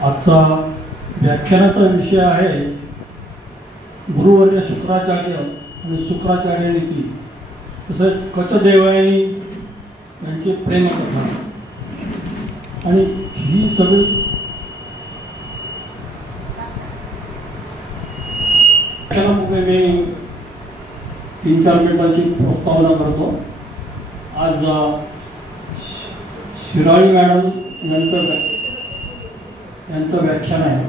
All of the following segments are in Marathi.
आजचा व्याख्यानाचा विषय आहे गुरुवर्य शुक्राचार्य आणि शुक्राचार्य नीती, तसेच कचदेवयानी यांची प्रेमकथा। आणि ही सगळी व्याख्यानामुळे मी 3-4 मिनिटांची प्रस्तावना करतो। आज शिराळी मॅडम यांचं व्याख्यान आहे।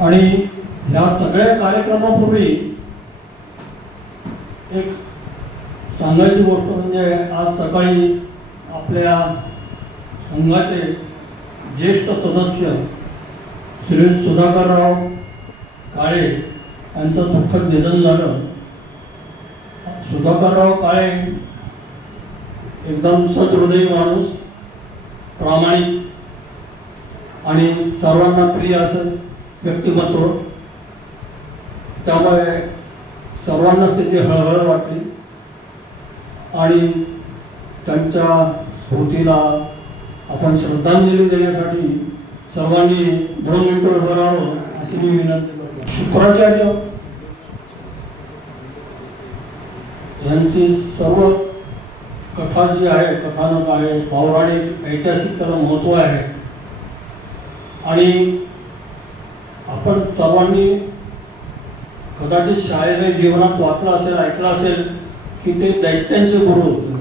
आणि ह्या सगळ्या कार्यक्रमापूर्वी एक सांगायची गोष्ट म्हणजे आज सकाळी आपल्या संघाचे ज्येष्ठ सदस्य श्री सुधाकरराव काळे यांचं दुःखद निधन झालं। सुधाकरराव काळे एकदम सदहृदयी माणूस, प्रामाणिक आणि सर्वांना प्रिय असं व्यक्तिमत्व, त्यामुळे सर्वांनाच त्याची हळहळ वाटली। आणि त्यांच्या स्मृतीला आपण श्रद्धांजली देण्यासाठी सर्वांनी 2 मिनिटं उभं राहावं अशी मी विनंती करतो। शुक्राचार्य यांची सर्व कथा जी आहे, कथानक आहे, पौराणिक ऐतिहासिक त्याला महत्त्व आहे। आणि आपण सर्वांनी कदाचित शाळेने जीवनात वाचलं असेल, ऐकलं असेल की ते दैत्यांचे गुरु होते।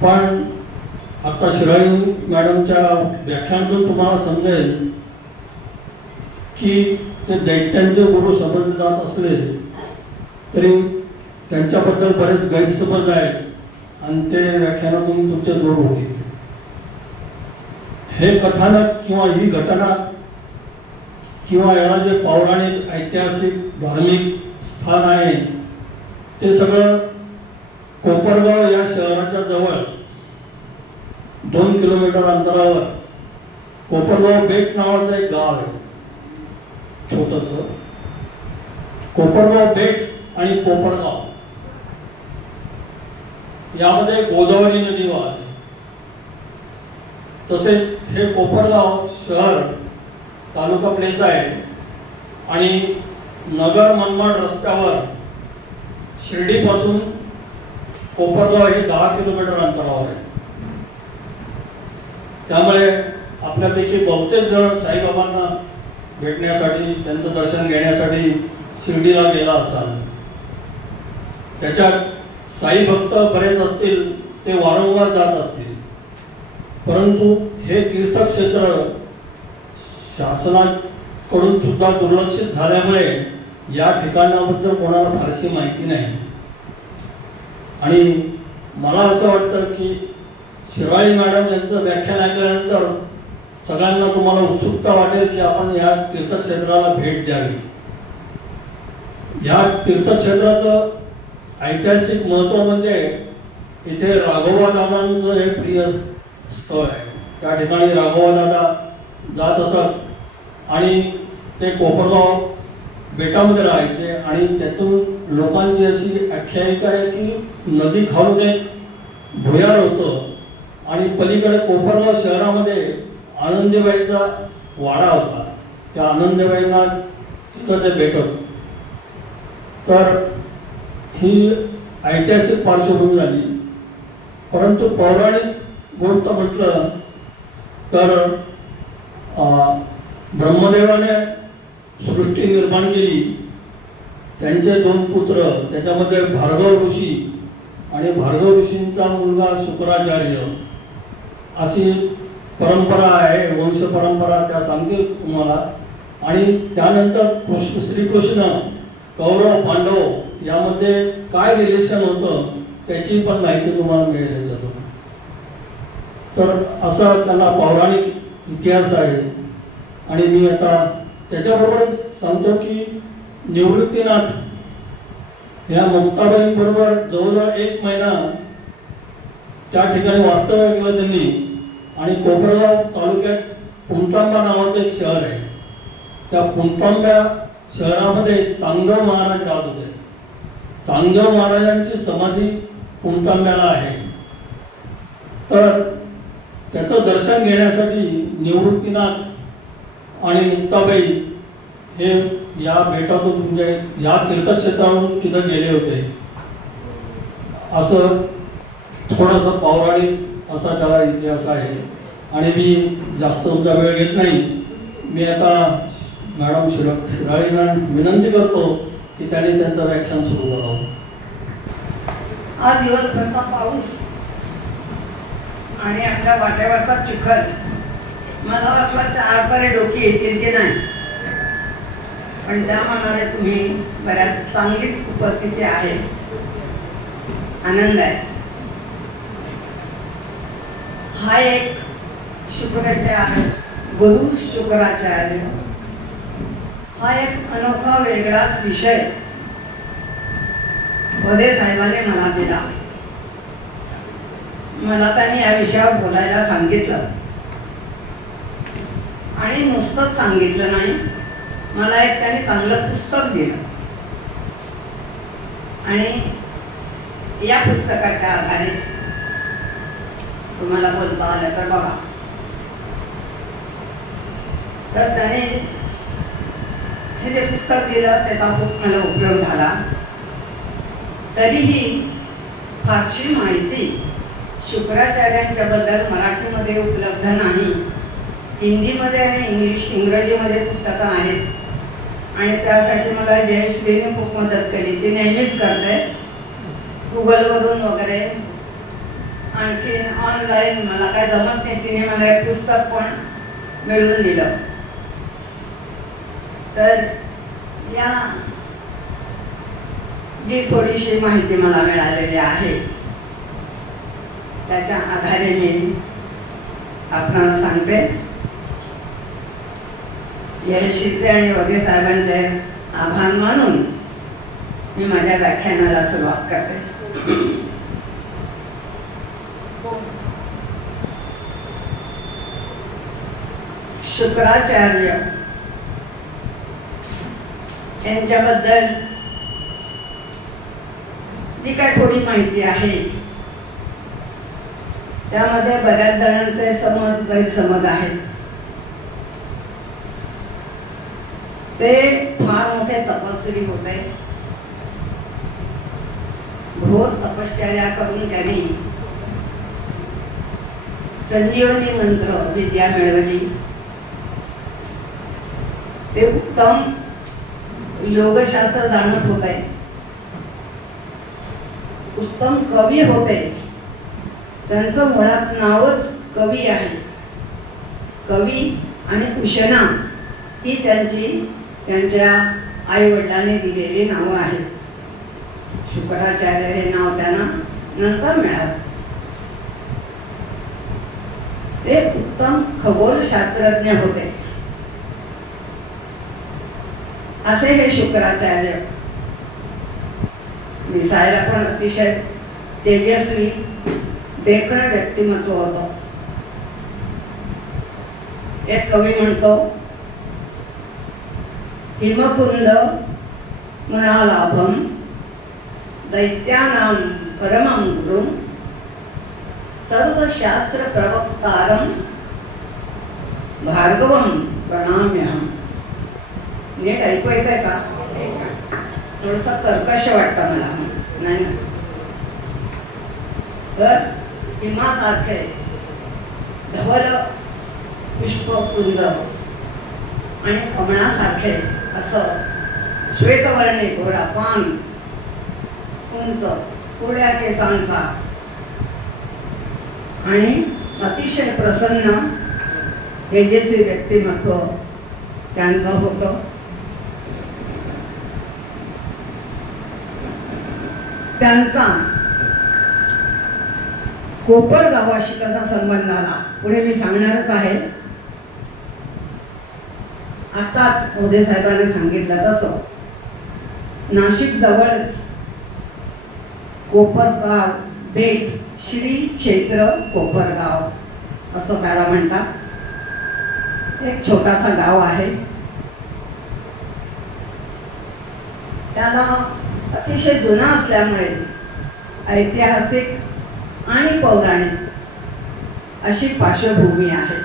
पण आता शिराळी मॅडमच्या व्याख्यानातून तुम्हाला समजेल की ते दैत्यांचे गुरु समजले जात असले तरी त्यांच्याबद्दल बरेच गैरसमज आहेत आणि ते व्याख्यानातून तुमचे दूर होतील। हे कथानक किंवा ही घटना किंवा याला जे पौराणिक, ऐतिहासिक, धार्मिक स्थान आहे ते सगळं कोपरगाव या शहराच्या जवळ 2 किलोमीटर अंतरावर कोपरगाव बेट नावाचं एक गाव आहे, छोटंसं। कोपरगाव बेट आणि कोपरगाव यामध्ये गोदावरी नदी वाहते। तसेच हे कोपरगाव शहर तालुका प्लेस आहे आणि नगर मनमाड रस्त्यावर शिर्डीपासून कोपरगाव हे 10 किलोमीटर अंतरावर आहे। त्यामुळे आपल्यापैकी बहुतेक जण साईबाबांना भेटण्यासाठी, त्यांचं दर्शन घेण्यासाठी शिर्डीला गेला असाल। त्याच्यात साई भक्त बरेच असतील, ते वारंवार जात असतील। परंतु हे तीर्थक्षेत्र शासनाकडून सुद्धा दुर्लक्षित झाल्यामुळे या ठिकाणाबद्दल कोणाला फारशी माहिती नाही। आणि मला असं वाटतं की शिराळी मॅडम यांचं व्याख्यान ऐकल्यानंतर सगळ्यांना तुम्हाला उत्सुकता वाटेल की आपण या तीर्थक्षेत्राला भेट द्यावी। या तीर्थक्षेत्राचं ऐतिहासिक महत्त्व म्हणजे इथे राघोबा दादांचं हे प्रिय स्थळ आहे। त्या ठिकाणी राघोबा दादा जात असत आणि ते कोपरगाव बेटामध्ये राहायचे। आणि त्यातून लोकांची अशी आख्यायिका आहे की नदी खालून एक भुयार होतं आणि पलीकडे कोपरगाव शहरामध्ये आनंदीबाईचा वाडा होता। त्या आनंदीबाईंना तिथं ते भेटत। तर ही ऐतिहासिक पार्श्वभूमी झाली। परंतु पौराणिक गोष्ट म्हटलं तर ब्रह्मदेवाने सृष्टी निर्माण केली, त्यांचे 2 पुत्र, त्याच्यामध्ये भार्गव ऋषी आणि भार्गव ऋषींचा मुलगा शुक्राचार्य, अशी परंपरा आहे, वंश परंपरा त्या सांगतील तुम्हाला। आणि त्यानंतर श्रीकृष्ण, कौरव, पांडव यामध्ये काय रिलेशन होतं त्याची पण माहिती तुम्हाला मिळेल याच्यातून। तर असा त्यांना पौराणिक इतिहास आहे। आणि मी आता त्याच्याबरोबरच सांगतो की निवृत्तीनाथ या मुक्ताबाईंबरोबर जवळजवळ 1 महिना त्या ठिकाणी वास्तव्य केलं त्यांनी। आणि कोपरगाव तालुक्यात पुंतांबा नावाचं एक शहर आहे, त्या पुंतांब्या शहरामध्ये चांगदेव महाराज राहत होते। चांगदेव महाराजांची समाधी पुणतांब्याला आहे. तर त्याचं दर्शन घेण्यासाठी निवृत्तीनाथ आणि मुक्ताबाई हे या बेटातून म्हणजे या तीर्थक्षेत्रावरून तिथं गेले होते. असं थोडंसं पौराणिक असा त्याला इतिहास आहे. आणि मी जास्त तुमचा वेळ घेत नाही. मी आता मॅडम शिराळींना विनंती करतो की त्यांनी त्यांचं व्याख्यान सुरू करावं. आज दिवसभरचा पाऊस आणि आपल्या वाट्यावरचा चिखल, मला वाटलं 4 तारे डोकी येतील की नाही, पण त्या मानाने तुम्ही बऱ्याच चांगलीच उपस्थिती आहे. आनंद आहे. हा एक शुक्राचार्य, गुरु शुक्राचार्य हा एक अनोखा वेगळाच विषय वदे साहेबांनी मला दिला. मला त्यांनी या विषयावर बोलायला सांगितलं आणि नुसतंच सांगितलं नाही, मला एक त्यांनी चांगलं पुस्तक दिलं आणि या पुस्तकाच्या आधारे तुम्हाला बोलता आलं तर बघा. तर त्याने हे जे पुस्तक दिलं त्याचा खूप मला उपयोग झाला. तरीही फारशी माहिती शुक्राचार्यांच्या बद्दल मराठीमध्ये उपलब्ध नाही. हिंदीमध्ये आणि इंग्रजीमध्ये पुस्तकं आहेत आणि त्यासाठी मला जयश्रीने खूप मदत केली. ती नेहमीच करते, गुगलवरून वगैरे. आणखीन ऑनलाईन मला काय जमत नाही, तिने मला एक पुस्तक पण मिळवून दिलं. तर या जी थोडीशी माहिती मला मिळालेली आहे त्याच्या आधारे मी आपणाला सांगते. जयश्रीचे आणि वदे साहेबांचे आभार मानून मी माझ्या व्याख्यानाला सुरुवात करते. शुक्राचार्य यांच्याबद्दल जी काय थोडी माहिती आहे त्यामध्ये बऱ्याच जणांचे समज गैरसमज आहेत. ते फार मोठे तपस्वी होते. घोर तपश्चर्या करून त्यांनी संजीवनी मंत्र विद्या मिळवली. ते उत्तम योगशास्त्र जाणत होते, उत्तम कवी होते. त्यांचं मुळात नावच कवी आहे. कवी आणि उशना ही त्यांच्या आई वडिलांनी दिलेली नावं आहेत. शुक्राचार्य हे नाव त्यांना नंतर मिळालं. ते उत्तम खगोलशास्त्रज्ञ होते. असे हे शुक्राचार्य दिसायला पण अतिशय तेजस्वी देखणं व्यक्तिमत्व होतं. एक कवी म्हणतो, हिमकुंद मृणालाभम दैत्यानां परमं गुरुं सर्वशास्त्र प्रवक्तारं भार्गवं प्रणम्यहम्. नीट ऐकू येतंय का? थोडंसं कर्कश वाटतं मला, नाही? तर हिमासारखे धवल पुष्पकुंद आणि कमळासारखे असं श्वेतवर्णी गोरा पान, उंच कुड्या केसांचा आणि अतिशय प्रसन्न तेजस्वी व्यक्तिमत्व त्यांचं होतं. त्यांचा कोपर गावाशी कसा संबंध आला पुढे मी सांगणारच आहे. आताच वदे साहेबांनी सांगितलं तसं नाशिक जवळच कोपरगाव बेट, श्री क्षेत्र कोपरगाव असं त्याला म्हणतात. एक छोटासा गाव आहे. त्याला अतिशय जुना असल्यामुळे ऐतिहासिक आणि पौराणिक अशी पार्श्वभूमी आहे.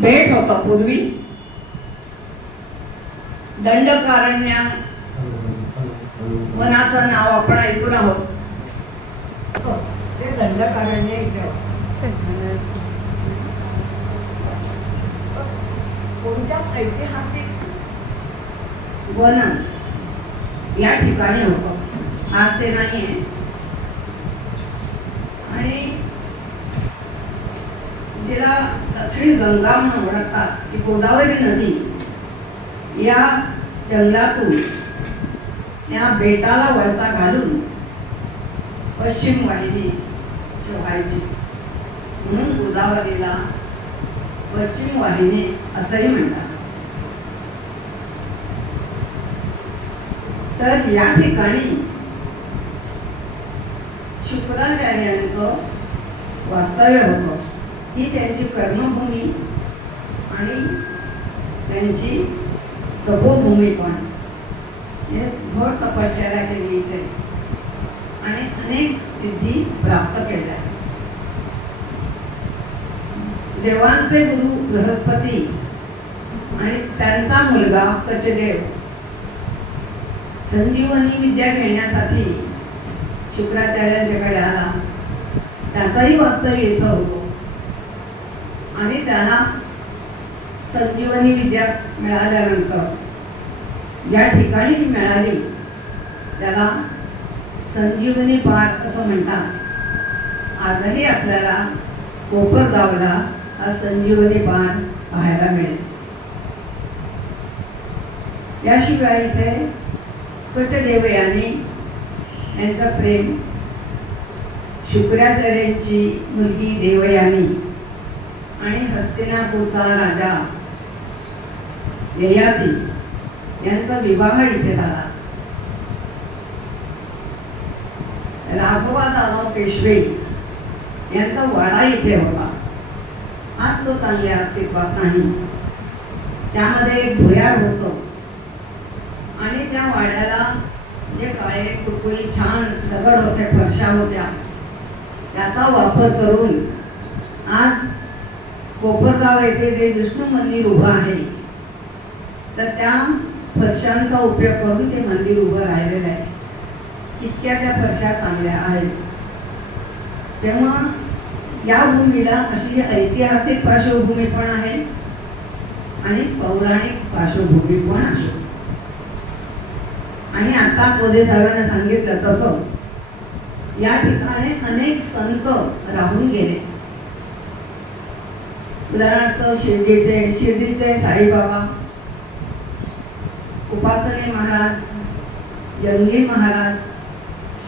भेट होतो पूर्वी दंडकारण्य वनाचं नाव आपण ऐकून आहोत. ते दंडकारण्य इथे कोणत्या ऐतिहासिक वन या ठिकाणी होतं, आज ते नाही आहे. आणि जिला दक्षिण गंगा म्हणून ओळखतात ती गोदावरी नदी या जंगलातून त्या बेटाला वळसा घालून पश्चिम वाहिनी व्हायची, म्हणून गोदावरीला पश्चिम वाहिनी असंही म्हणतात. तर या ठिकाणी शुक्राचार्यांचं वास्तव्य होतं. ही त्यांची कर्मभूमी आणि त्यांची तपोभूमी पण. घोर तपश्चर्या केली इथे आणि अनेक सिद्धी प्राप्त केल्या. देवांचे गुरु बृहस्पती आणि त्यांचा मुलगा कचदेव संजीवनी विद्या घेण्यासाठी शुक्राचार्यांच्याकडे आला. त्याचाही वास्तव्य इथं होतो आणि त्याला संजीवनी विद्या मिळाल्यानंतर ज्या ठिकाणी ती मिळाली त्याला संजीवनी पार असं म्हणतात. आजही आपल्याला कोपरगावला हा संजीवनी पार पाहायला मिळेल. याशिवाय इथे कचदेवयानी यांचं प्रेम शुक्राचार्यांची मुलगी देवयानी आणि हस्तिनापूरचा राजा ययाती यांचा विवाह इथे झाला. राघवादाराव पेशवे यांचा वाडा इथे होता. आज तो चांगल्या अस्तित्वात नाही. त्यामध्ये एक भुयार होतं आणि त्या वाड्याला जे काळे कुटकुळी छान दगड होते, फरशा होत्या, त्याचा वापर करून आज कोपरगाव येथे जे विष्णू मंदिर उभं आहे तर त्या फरशांचा उपयोग करून ते मंदिर उभं राहिलेलं आहे. इतक्या त्या फरशा चांगल्या आहेत. तेव्हा या भूमीला अशी ऐतिहासिक पार्श्वभूमी पण आहे आणि पौराणिक पार्श्वभूमी पण आहे. आणि आता मोदी साहेबांना सांगितलं तसं या ठिकाणी अनेक संत राहून गेले. उदाहरणार्थ शिर्डीचे साईबाबा, उपासनी महाराज, जंगली महाराज,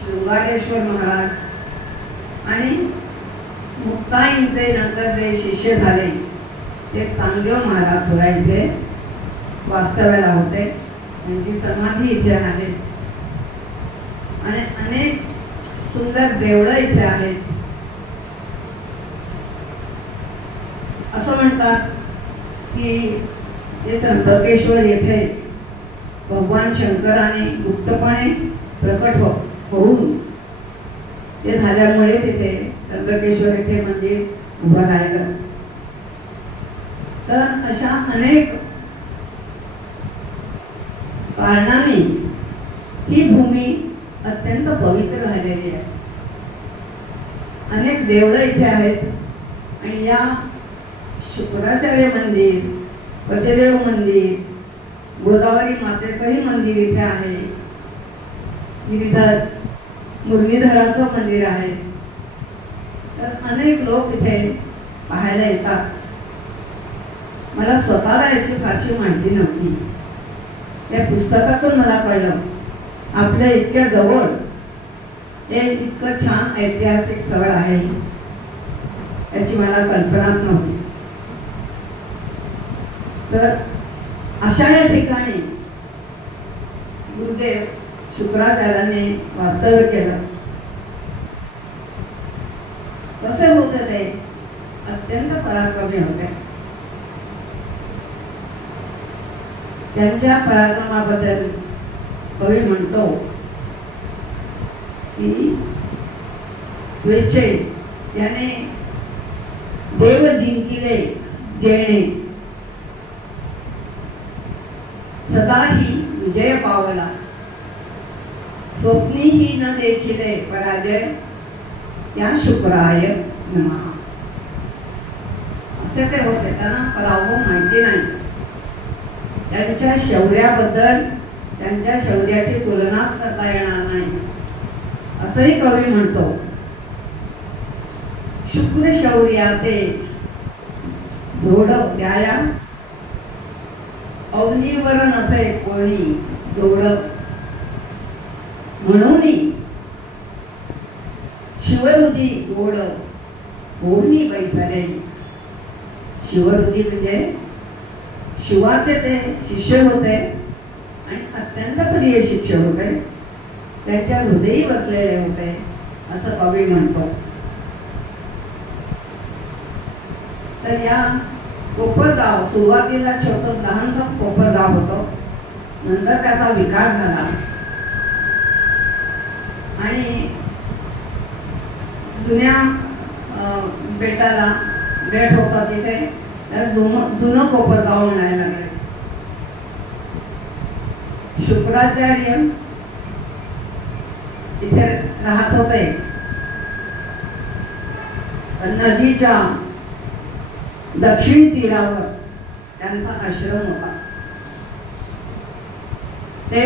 शृंगारेश्वर महाराज आणि मुक्ताईंचे नंतर जे शिष्य झाले ते चांगदेव महाराज सुद्धा इथे वास्तव्याला होते. त्यांची समाधी इथे आहे आणि अनेक सुंदर देवळं इथे आहेत. असं म्हणतात की हे त्र्यंबकेश्वर येथे भगवान शंकराने गुप्तपणे प्रकट होऊन ते झाल्यामुळे तिथे त्र्यंबकेश्वर येथे मंदिर उभं राहिलं. तर अशा अनेक कारणाने ही भूमी अत्यंत पवित्र झालेली आहे. अनेक देवळं इथे आहेत आणि या शुक्राचार्य मंदिर, कचदेव मंदिर, गोदावरी मातेचंही मंदिर इथे आहे, गिरिधर मुरलीधराचं मंदिर आहे. तर अनेक लोक इथे पाहायला येतात. मला स्वतःला याची फारशी माहिती नव्हती. या पुस्तकातून मला कळलं आपल्या इतक्या जवळ हे इतकं छान ऐतिहासिक स्थळ आहे याची मला कल्पनाच नव्हती. तर अशा या ठिकाणी गुरुदेव शुक्राचार्यांनी वास्तव्य केलं. कसे होते ते अत्यंत पराक्रमी होते. त्यांच्या पराक्रमाबद्दल कवी म्हणतो की स्वेच्छेने त्याने देव जिंकिले जेणे सदाही विजय पावला स्वप्नीही न देखिले पराजय त्या शुक्राय नमः. असे ते होते, त्यांना पराभव माहिती नाही. त्यांच्या शौर्याबद्दल त्यांच्या शौर्याची तुलनाच करता येणार नाही असंही कवी म्हणतो. शुक्र शौर्याते जोड द्याया अवनीवर नसे कोणी जोड म्हणून शिवहृदी गोड होनी बैसले. शिवहृदी म्हणजे शिवाचे ते शिष्य होते आणि अत्यंत प्रिय शिष्य होते, त्यांच्या हृदयी बसलेले होते असं कवी म्हणतो. तर या कोपरगाव सुरुवातीला छोटं लहानसं कोपरगाव होतं, नंतर त्याचा विकास झाला आणि जुन्या बेटाला बेट होता तिथे तर जुनं कोपरगाव म्हणायला लागले. शुक्राचार्य तिथे राहत होते. नदीच्या दक्षिण तीरावर त्यांचा आश्रम होता. ते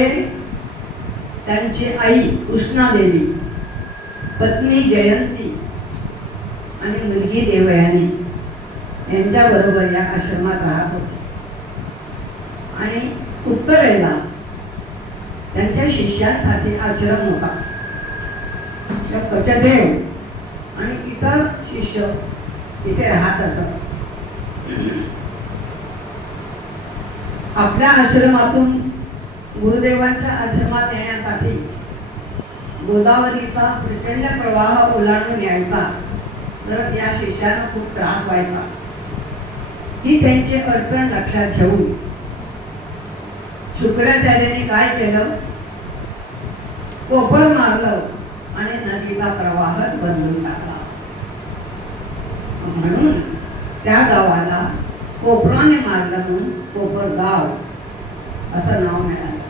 त्यांची आई कृष्णादेवी, पत्नी जयंती आणि मुलगी देवयानी यांच्या बरोबर या आश्रमात राहत होते. आणि उत्तरेला त्यांच्या शिष्यांसाठी आश्रम होता. कचदेव आणि इतर शिष्य तिथे राहत असत. आपल्या आश्रमातून गुरुदेवांच्या आश्रमात येण्यासाठी गोदावरीचा प्रचंड प्रवाह ओलांडून यायचा, तर या शिष्यांना खूप त्रास व्हायचा. ही त्यांची अडचण लक्षात घेऊन शुक्राचार्यांनी काय केलं, कोपर मारलं आणि नदीचा प्रवाहच बदलून टाकला. म्हणून त्या गावाला कोपराने मारलं म्हणून कोपरगाव असं नाव मिळालं.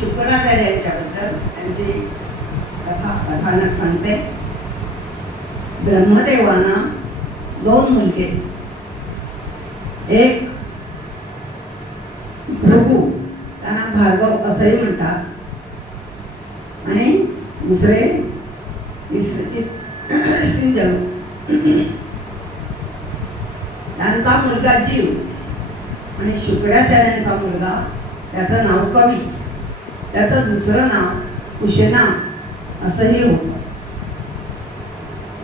शुक्राचार्यांच्याबद्दल त्यांची कथानक सांगते. ब्रह्मदेवांना 2 मुलगे, एक भृगू त्यांना भार्गव असंही म्हणतात आणि दुसरे सिंजल. त्यांचा मुलगा जीव आणि शुक्राचार्यांचा मुलगा त्याचं नाव कवी, त्याचं दुसरं नाव कुशना असंही होतं.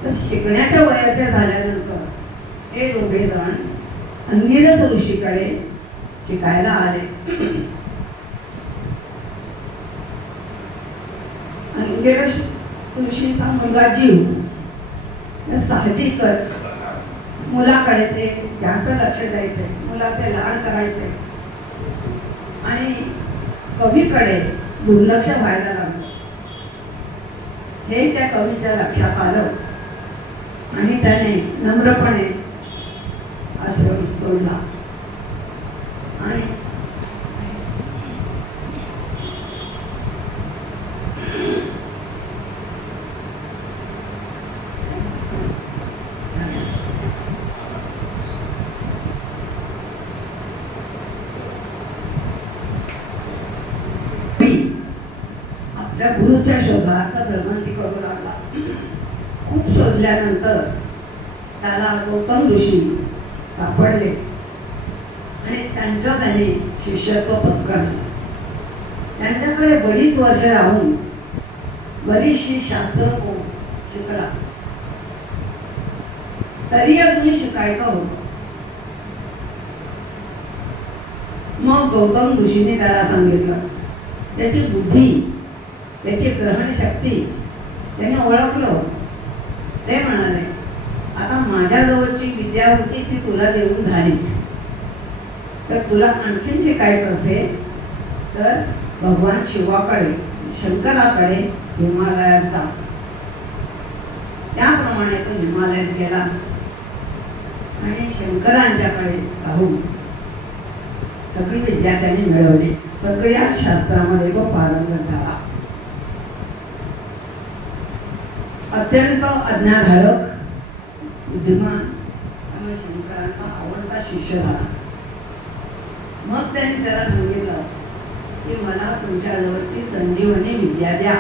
तर शिकण्याच्या वयाच्या झाल्यानंतर हे दोघे जण अंगिरस ऋषीकडे शिकायला आले. अंगिरस ऋषीचा मुलगा जीव साहजिकच मुलाकडे ते जास्त लक्ष द्यायचे, मुलाचे लाड करायचे आणि कवीकडे दुर्लक्ष व्हायला लागलं. हे त्या कवीच्या लक्षात आलं आणि त्याने नम्रपणे आश्रम सोडला. आणि आपल्या गुरुच्या शोधार्थ भ्रमंती करू लागला. खूप शोधल्यानंतर त्याला गौतम ऋषी सापडले आणि त्याने शिष्यत्व पत्करले. त्यांच्याकडे बरीच वर्ष राहून बरीचशी शास्त्र तो शिकला. तरी अजून शिकायचं होतं. मग गौतम ऋषीने त्याला सांगितलं, त्याची बुद्धी, त्याची ग्रहण शक्ती त्याने ओळखलं होतं. ते म्हणाले, आता माझ्याजवळची विद्या होती ती तुला देऊन झाली, तर तुला आणखीन शिकायचं असेल तर भगवान शिवाकडे, शंकराकडे हिमालयात जा. त्याप्रमाणे तो हिमालयात गेला आणि शंकरांच्याकडे राहून सगळी विद्या त्यांनी मिळवली. सगळ्या शास्त्रामध्ये तो पारंगत झाला. अत्यंत आज्ञाधारक, बुद्धिमान, त्यामुळे शंकरांचा आवडता शिष्य झाला. मग त्यांनी त्याला सांगितलं की मला तुमच्याजवळची संजीवनी विद्या द्या.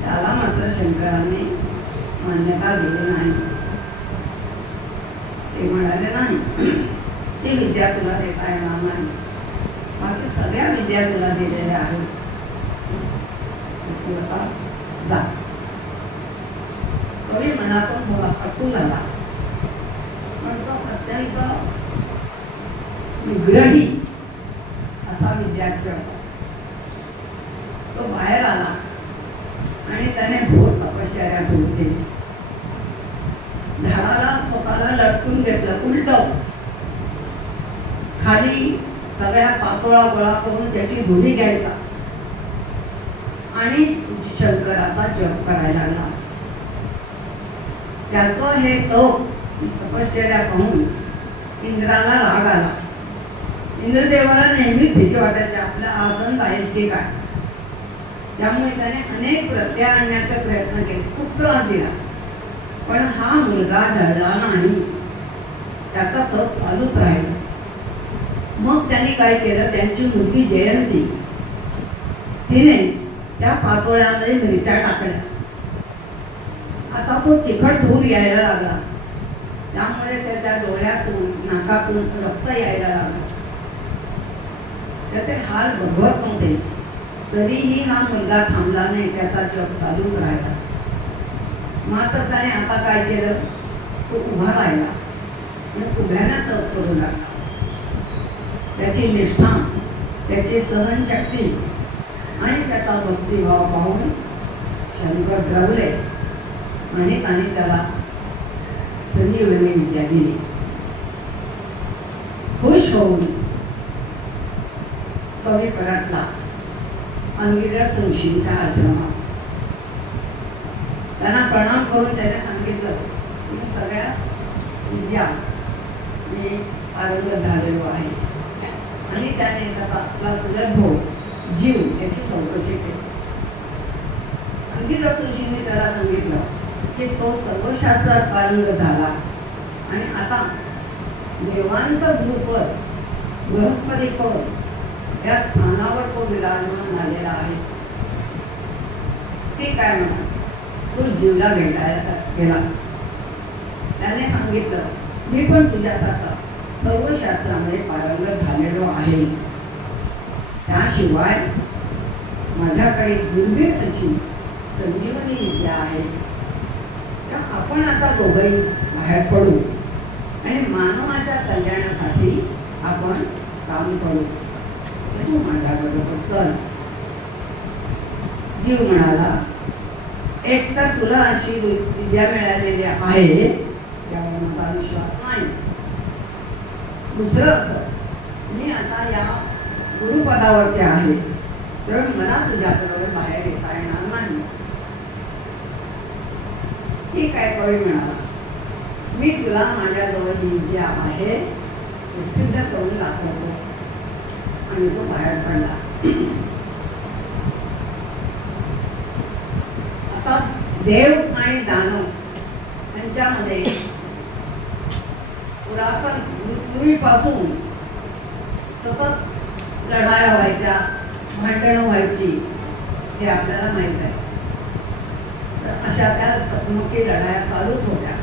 त्याला मात्र शंकरांनी मान्यता दिली नाही. ते म्हणाले, नाही, ती विद्या तुला देता येणार नाही, बाकी सगळ्या विद्या तुला दिलेल्या आहेत, तू आता जा. कवी मनातून थोडा कटू झाला, पण तो अत्यंत निग्रही असा विद्यार्थी होता. तो बाहेर आला आणि त्याने घोर तपश्चर्या सुरू केली. झाडाला स्वतःला लटकून घेतलं उलट, खाली सगळ्या पातोळा गोळा करून त्याची धुणी घ्यायचा आणि शंकराचा जप करायला लागला. त्याचं हे तपश्चर्या पाहून इंद्राला राग आला. इंद्रदेवाला नेहमीच भीती वाटायची, आपलं आसन जाईल की काय. त्यामुळे त्याने अनेक प्रत्यय आणण्याचा प्रयत्न केले, खूप त्रास दिला, पण हा मुलगा ढळला नाही. त्याचा तप चालूच राहिला. मग त्यांनी काय केलं, त्यांची मुलगी जयंती, तिने त्या पातोळ्यामध्ये मिरच्या टाकल्या. आता तो तिखट धूर यायला लागला, त्यामुळे त्याच्या डोळ्यातून, नाकातून रक्त यायला लागलं. त्याचे हाल बघवत नव्हते, तरीही हा मुलगा थांबला नाही, त्याचा जप चालूच राहिला. मात्र त्याने आता काय केलं, तो उभा राहिला आणि उभ्यानं तप करू लागला. त्याची निष्ठा, त्याची सहनशक्ती आणि त्याचा भक्तिभाव पाहून शंकर द्रवले आणि त्याने त्याला संजीवनी विद्या दिली. खुश होऊन कवी परतला अंगिरस ऋषींच्या आश्रमात. त्यांना प्रणाम करून त्याने सांगितलं की सगळ्या विद्या मी पारंगत झालेलो आहे. आणि त्याने त्याचा आपला तुलत भाऊ जीव याची चौकशी केली. अंगिरस ऋषींनी त्याला सांगितलं की तो सर्व शास्त्रात पारंगत झाला आणि आता देवांचा गुरुपद, बृहस्पती पद या स्थानावर तो विराजमान झालेला आहे. ते काय म्हणा, तो जीवला भेटायला गेला. त्याने सांगितलं, मी पण तुझ्यासारखा सर्व शास्त्रामध्ये पारंगत झालेलो आहे. त्याशिवाय माझ्याकडे दुर्मिळ अशी संजीवनी विद्या आहे. त्या आपण आता दोघंही बाहेर पडू आणि मानवाच्या कल्याणासाठी आपण काम करू. तू माझ्याबरोबर चल. जीव म्हणाला, एक तर तुला अशी विद्या मिळालेली आहे यावर माझा विश्वास नाही. दुसरं असं, मी आता या गुरुपदावरती आहे, तर मला तुझ्याबरोबर बाहेर येता येणार नाही. ठीक आहे, कवी म्हणाला, मी तुला माझ्याजवळ ही विद्या आहे हे सिद्ध करून दाखवतो. आणि तो बाहेर पडला. आता देव आणि दानव यांच्यामध्ये पुरातन पूर्वीपासून सतत लढाया व्हायच्या, भांडणं व्हायची, हे आपल्याला माहीत आहे. तर अशा त्या चकमकी लढाया चालूच होत्या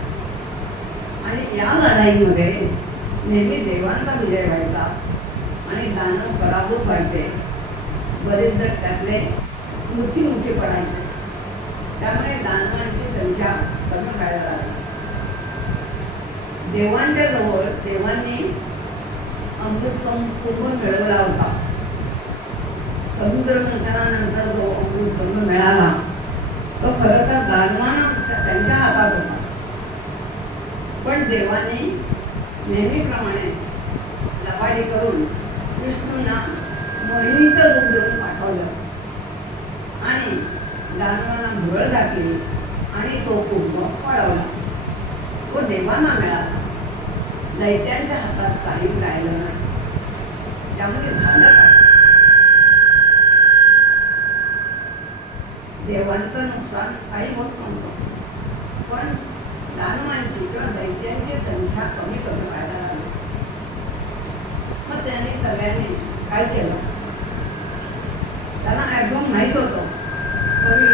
आणि या लढाईमध्ये नेहमी देवांचा विजय व्हायचा आणि दानव पराभूत व्हायचे. बरेच जण त्यातले मृत्युमुखी पडायचे. त्यामुळे दानवांची संख्या कमी व्हायला लागली. देवांच्या जवळ देवांनी अमृत कुंभ मिळवला होता. समुद्र मंथनानंतर जो अमृत कुंभ मिळाला तो खरं तर दानवांना त्यांच्या हातात होता. पण देवाने नेहमीप्रमाणे लबाडी करून विष्णूंना मोहिनीचं रूप देऊन पाठवलं आणि दानवांना धुळ घातली आणि तो कुंभ पळवला. तो देवांना मिळाला. दैत्यांच्या हातात काहीच राहिलं नाही. त्यामुळे झालं काय? देवांचं नुकसान काही होत नव्हतं, पण दानवांची किंवा दैत्यांची संख्या कमी व्हायला लागली. मग त्यांनी सगळ्यांनी काय केलं? त्यांना एकदम माहीत होतं कवी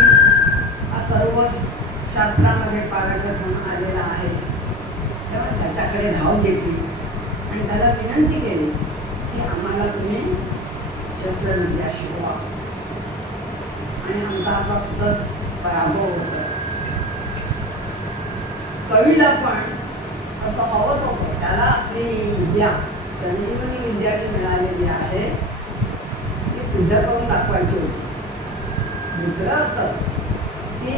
हा सर्व शास्त्रामध्ये पारंगत होऊन आलेला आहे. तेव्हा त्याच्याकडे धाव घेतली आणि त्याला विनंती केली की आम्हाला तुम्ही शस्त्रविद्या शिकवा आणि आमचा असा सतत पराभव होतो. कवीला पण असं हवंच होतं. त्याला आपली विद्या संजीवनी विद्या जी मिळालेली आहे ती सिद्ध करून दाखवायची होती. दुसरं असं की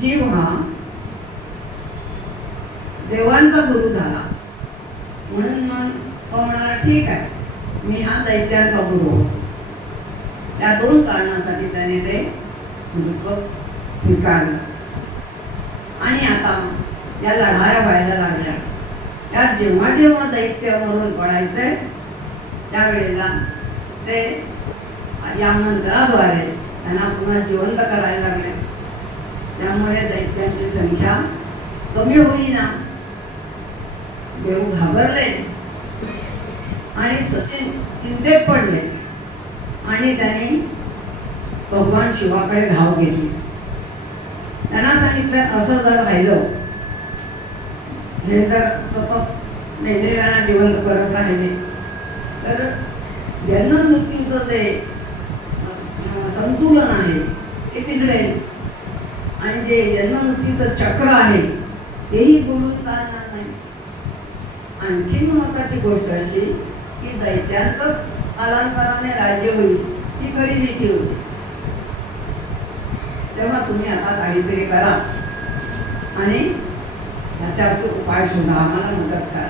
जीव हा देवांचा गुरु झाला म्हणून मग म्हणणार ठीक आहे, मी हा दैत्यांचा गुरु हो. त्या दोन कारणासाठी त्याने ते गुरुत्व स्वीकारलं. आणि आता या लढाया व्हायला लागल्या. त्यात जेव्हा जेव्हा दैत्य मरून पडायचे त्यावेळेला ते या मंत्राद्वारे त्यांना पुन्हा जिवंत करायला लागले. त्यामुळे दैत्यांची संख्या कमी होईना. देव घाबरले आणि चिंतेत पडले आणि त्यांनी भगवान शिवाकडे धाव घेतली. त्यांना सांगितलं असं जर राहिलं, हे जर सतत मेलेल्यांना जिवंत करत राहिले तर जन्म मृत्यूचं जे संतुलन आहे ते बिघडेल आणि जे जन्म मृत्यूचं चक्र आहे तेही बुडून चालणार नाही. आणखी महत्वाची गोष्ट अशी की दैत्यांतच कालांतराने राज्य होईल ही खरी भीती होती. तेव्हा तुम्ही आता काहीतरी करा आणि याच्यावर तो उपाय शोधा, आम्हाला मदत करा.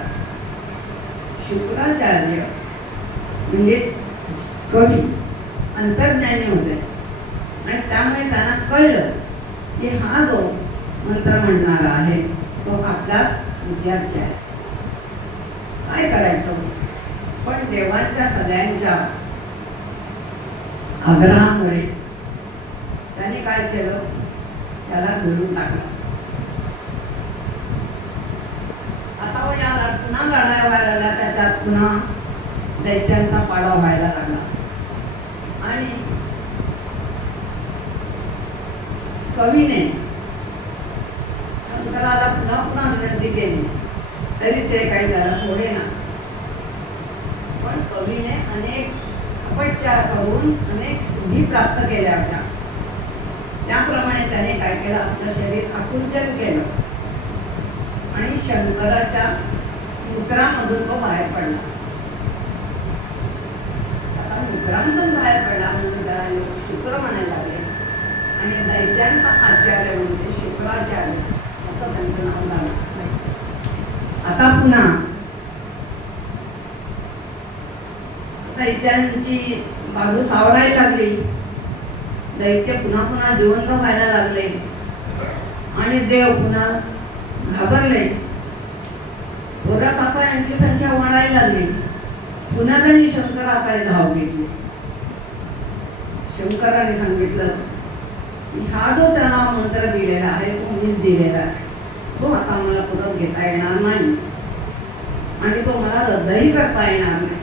शुक्राचार्य म्हणजे कवी अंतर्ज्ञानी होते आणि त्यामुळे त्यांना कळलं की हा जो मंत्र म्हणणारा आहे तो आपलाच विद्यार्थी आहे. काय करायचं? पण देवांच्या सगळ्यांच्या आग्रहामुळे त्यांनी काय केलं? त्याला गिळून टाकलं. आता या पुन्हा लढाया व्हायला लागल्या. त्याच्यात पुन्हा दैत्यांचा पाडा व्हायला लागला आणि कवीने शंकराला पुन्हा पुन्हा विनंती केली तरी ते काही त्याला सोडेना. पण कवीने अनेक तपश्चर्या करून अनेक सिद्धी प्राप्त केल्या होत्या. त्याप्रमाणे त्याने काय केलं? आपलं शरीर आकुंचन केलं आणि शंकराच्या मुद्रामधून तो बाहेर पडला. आता मुद्रामधून बाहेर पडला म्हणून त्याला लोक शुक्र म्हणायला लागले आणि दैत्यांचा आचार्य म्हणजे शुक्राचार्य असं त्यांचं नाव झालं. आता पुन्हा दैत्यांची बाजू सावरायला लागली. दैत्य पुन्हा पुन्हा जिवंत व्हायला लागले आणि देव पुन्हा घाबरले. आता यांची संख्या वाढायला लागली. पुन्हा त्यांनी शंकराकडे धाव घेतली. शंकराने सांगितलं की हा जो त्याला मंत्र दिलेला आहे तो मीच दिलेला आहे, तो आता मला परत घेता येणार नाही आणि तो मला रद्दही करता येणार नाही.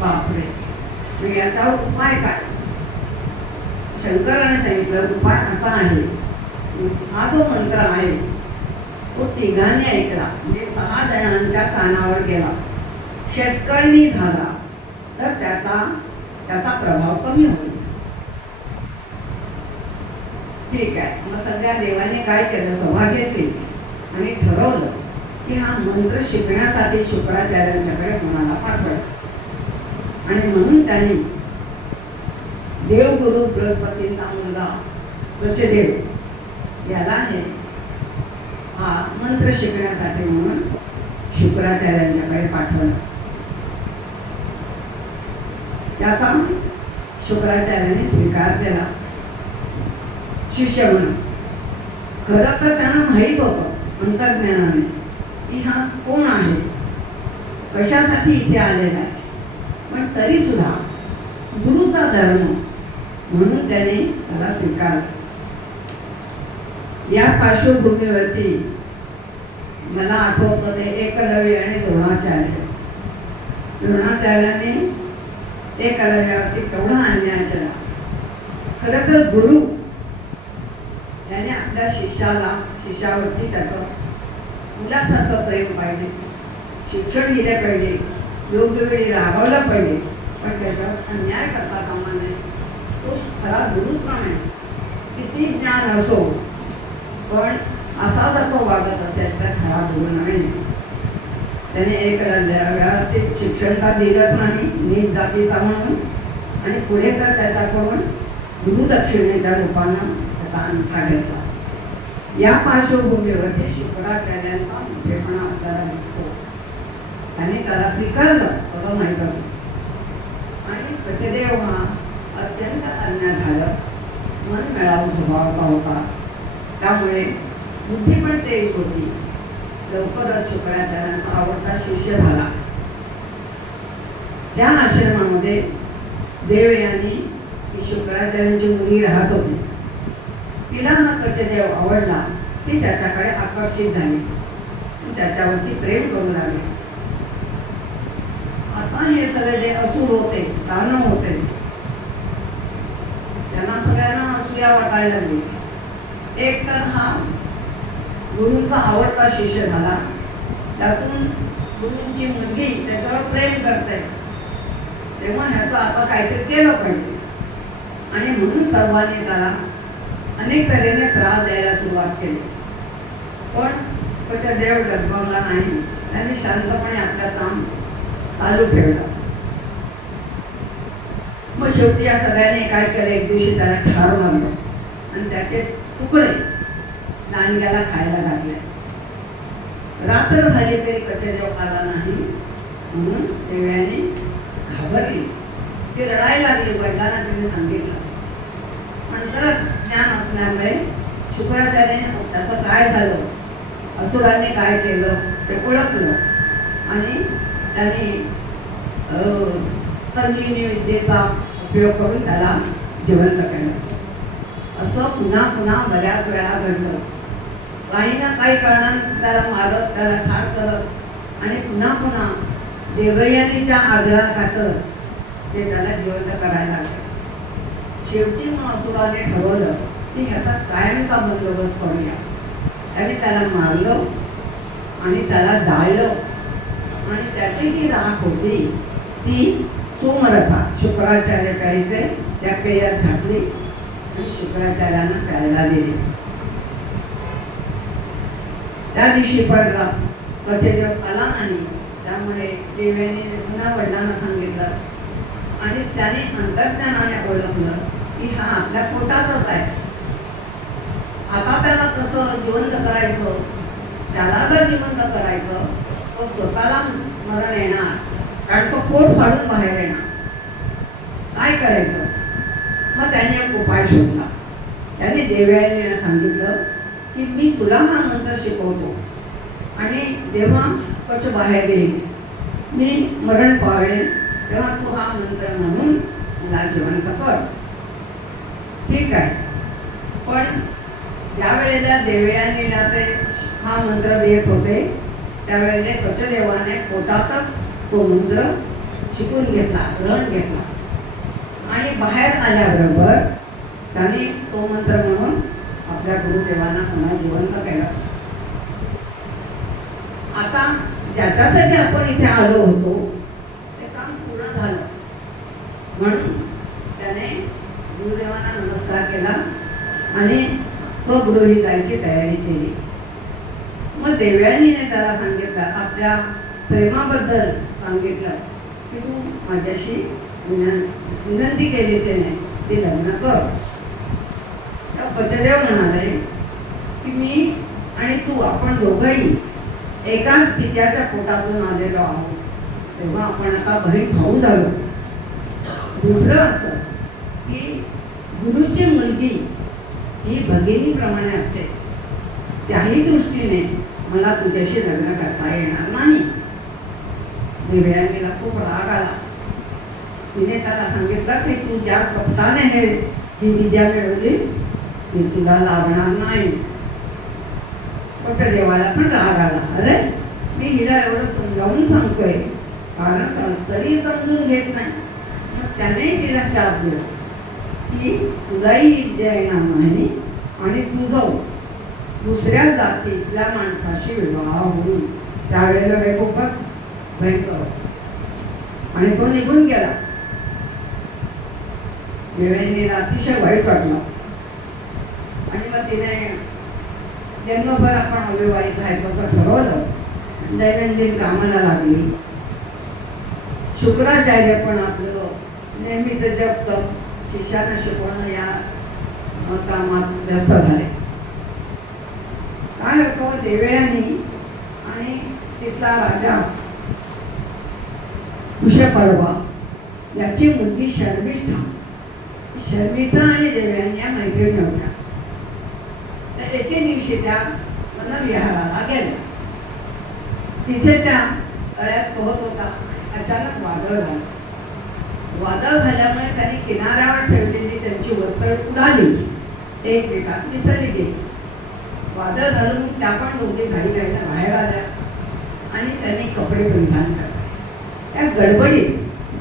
बापरे, मग याच्यावर उपाय काय? शंकराने सांगितलं उपाय असा आहे, हा जो मंत्र आहे तो तिघांनी ऐकला म्हणजे 6 जणांच्या कानावर गेला, षटकर्णी झाला तर त्याचा प्रभाव कमी होईल. ठीक आहे. मग सगळ्या देवाने काय केलं? सभा घेतली आणि ठरवलं की हा मंत्र शिकण्यासाठी शुक्राचार्यांच्याकडे कोणाला पाठवायचं. आणि म्हणून त्यांनी देवगुरु बृहस्पतींचा मुलगा कचदेव याला हा मंत्र शिकण्यासाठी म्हणून शुक्राचार्यांच्याकडे पाठवलं. त्याचा शुक्राचार्यांनी स्वीकार केला शिष्य म्हणून. खरं तर त्यांना माहीत होतं अंतर्ज्ञानाने की हा कोण आहे, कशासाठी इथे आलेला आहे, पण तरी सुद्धा गुरुचा धर्म म्हणून त्याने त्याला स्वीकारलं. या पार्श्वभूमीवरती मला आठवतं ते एकलव्य आणि द्रोणाचार्य. द्रोणाचार्यांनी एकलव्यावरती केवढा अन्याय केला. खरं तर गुरु याने आपल्या शिष्यावरती त्याचं मुलासारखं प्रेम पाहिजे, शिक्षण दिले पाहिजे, योग्य वेळी रागवलं पाहिजे, पण त्याच्यावर अन्याय करता कामा नये. तो खरा गुरुच नाही. किती ज्ञान असो पण असा जर तो वागत असेल तर खरा गुरु नाही. त्याने एकलव्यावरती शिक्षण का दिलंच नाही नीच जातीचा म्हणून, आणि पुढे तर त्याच्याकडून गुरुदक्षिणेच्या रूपानं त्याचा अंगठा घेतला. या पार्श्वभूमीवरती शुक्राचार्यांचा मोठेपणा आपल्याला दिसतो. त्याने त्याला स्वीकारलं सगळं माहीत असतो. आणि कचदेव हा अत्यंत अन्याय झालं, मन मिळावून स्वभावाचा होता. त्यामुळे बुद्धी पण तेज होती. लवकरच शुक्राचार्यांचा आवडता शिष्य झाला. त्या आश्रमामध्ये देवयानी शुक्राचार्यांची मुलगी राहत होती. तिला हा कचदेव आवडला. ती त्याच्याकडे आकर्षित झाली, त्याच्यावरती प्रेम करू लागले. आता हे सगळे जे असुर होते, दानव होते, त्यांना सगळ्यांना असूया वाटायला लागली. एक तर हा गुरूंचा आवडता शिष्य झाला, त्यातून गुरूंची मुलगी त्याच्यावर प्रेम करते, तेव्हा ह्याचं आता काहीतरी केलं पाहिजे. आणि म्हणून सर्वांनी त्याला अनेक तऱ्हेने त्रास द्यायला सुरुवात केली. पण कचदेव डगमगला नाही. त्यांनी शांतपणे आपलं काम चालू ठेवलं. मग शेवटी या सगळ्यांनी काय केलं, एक दिवशी त्याला ठार मारलं आणि त्याचे तुकडे लांडग्याला खायला घातले. रात्र झाली तरी कचदेव आला नाही. म्हणून देवयानी घाबरली. ती रडायला लागली. वडिलांना तिने सांगितलं. नंतर ज्ञान असल्यामुळे शुक्राचार्याने त्याचं काय झालं, असुरांनी काय केलं ते ओळखलं आणि त्यांनी संजीवनी विद्येचा उपयोग करून त्याला जिवंत केलं. असं पुन्हा पुन्हा बऱ्याच वेळा घडलं. काही ना काही कारणाने त्याला मारत, त्याला ठार करत आणि पुन्हा पुन्हा देवयानीच्या आग्रहाखातर ते त्याला जिवंत करायला लागले. शेवटी मग असुराने ठरवलं की ह्याचा कायमचा बंदोबस्त करूया. त्याने त्याला मारलं आणि त्याला जाळलं आणि त्याची जी राख होती ती सोमरसा शुक्राचार्य प्यायचे त्या पेयात घातली आणि शुक्राचार्यांना प्यायला दिली. त्या दिवशी पण कचदेव आला नाही. त्यामुळे देवयानीने पुन्हा वडिलांना सांगितलं आणि त्याने अंतर्ज्ञानाने ओळखलं की हा आपल्या पोटातच आहे. आता त्याला कसं जिवंत करायचं, त्याला जर जिवंत करायचं तो स्वतःला मरण येणार, कारण तो पोट फाडून बाहेर येणार. काय करायचं? मग त्याने एक उपाय शोधला. त्याने देवयानीला सांगितलं की मी तुला हा मंत्र शिकवतो आणि जेव्हा कच बाहेर येईल, मी मरण पावेल, तेव्हा तू हा मंत्र म्हणून मला जिवंत कर. ठीक आहे. पण ज्या वेळेला देवयानीला ते हा मंत्र देत होते त्यावेळेला कचदेवाने पोटातच तो मंत्र शिकून घेतला, ग्रहण घेतला आणि बाहेर आल्याबरोबर त्याने तो मंत्र म्हणून आपल्या गुरुदेवांना पुन्हा जिवंत केलं. आता ज्याच्यासाठी आपण इथे आलो होतो ते काम पूर्ण झालं. म्हणून त्याने गुरुदेवांना नमस्कार केला आणि स्वगृही जायची तयारी केली. मग देवयानीने त्याला सांगितलं, आपल्या प्रेमाबद्दल सांगितलं की तू माझ्याशी विनंती केली त्याने ते लग्न कर. त्या पचदेव म्हणाले की मी आणि तू आपण दोघंही एकाच पित्याच्या पोटातून आलेलो आहोत, तेव्हा आपण आता बहीण भाऊ झालो. दुसरं असं की गुरुची मुलगी ही भगिनीप्रमाणे असते, त्याही दृष्टीने मला तुझ्याशी लग्न करता येणार नाही. देवयानीला खूप राग आला. तिने त्याला सांगितलं की तू ज्या कपटाने ही विद्या मिळवलीस ती तुला लाभणार नाही. फक्त देवाला पण राग आला. अरे मी हिला एवढं समजावून सांगतोय, कारण तरी समजून घेत नाही. मग त्याने तिला शाप दिला की तुलाही विद्या येणार नाही आणि तुझं दुसऱ्या जातीतल्या माणसाशी विवाह होईल. त्यावेळेला हे खूपच भयंकर आणि तो निघून गेला. देवयानीला अतिशय वाईट वाटलं आणि मग तिने जन्मभर आपण अविवाहित राहायचं असं ठरवलं. दैनंदिन कामाला लागली. शुक्राचार्य पण आपलं नेहमीच जप शिष्यानं शिकवणं या कामात व्यस्त झाले. काय होतं, देवयानी आणि तिथला राजा कुशपर्वा याची मुलगी शर्मिष्ठा आणि देवयानी या मैत्रिणी होत्या. तर एके दिवशी त्या वनविहाराला गेल्या. तिथे त्या तळ्यात पोहत होता आणि अचानक वादळ झालं. वादळ झाल्यामुळे त्यांनी किनाऱ्यावर ठेवलेली त्यांची वस्त्र उडाली, एकमेकात मिसळली गेली. वादळ झालं मग त्या पण दोघे घाईघाईला बाहेर आल्या आणि त्यांनी कपडे परिधान केले. त्या गडबडीत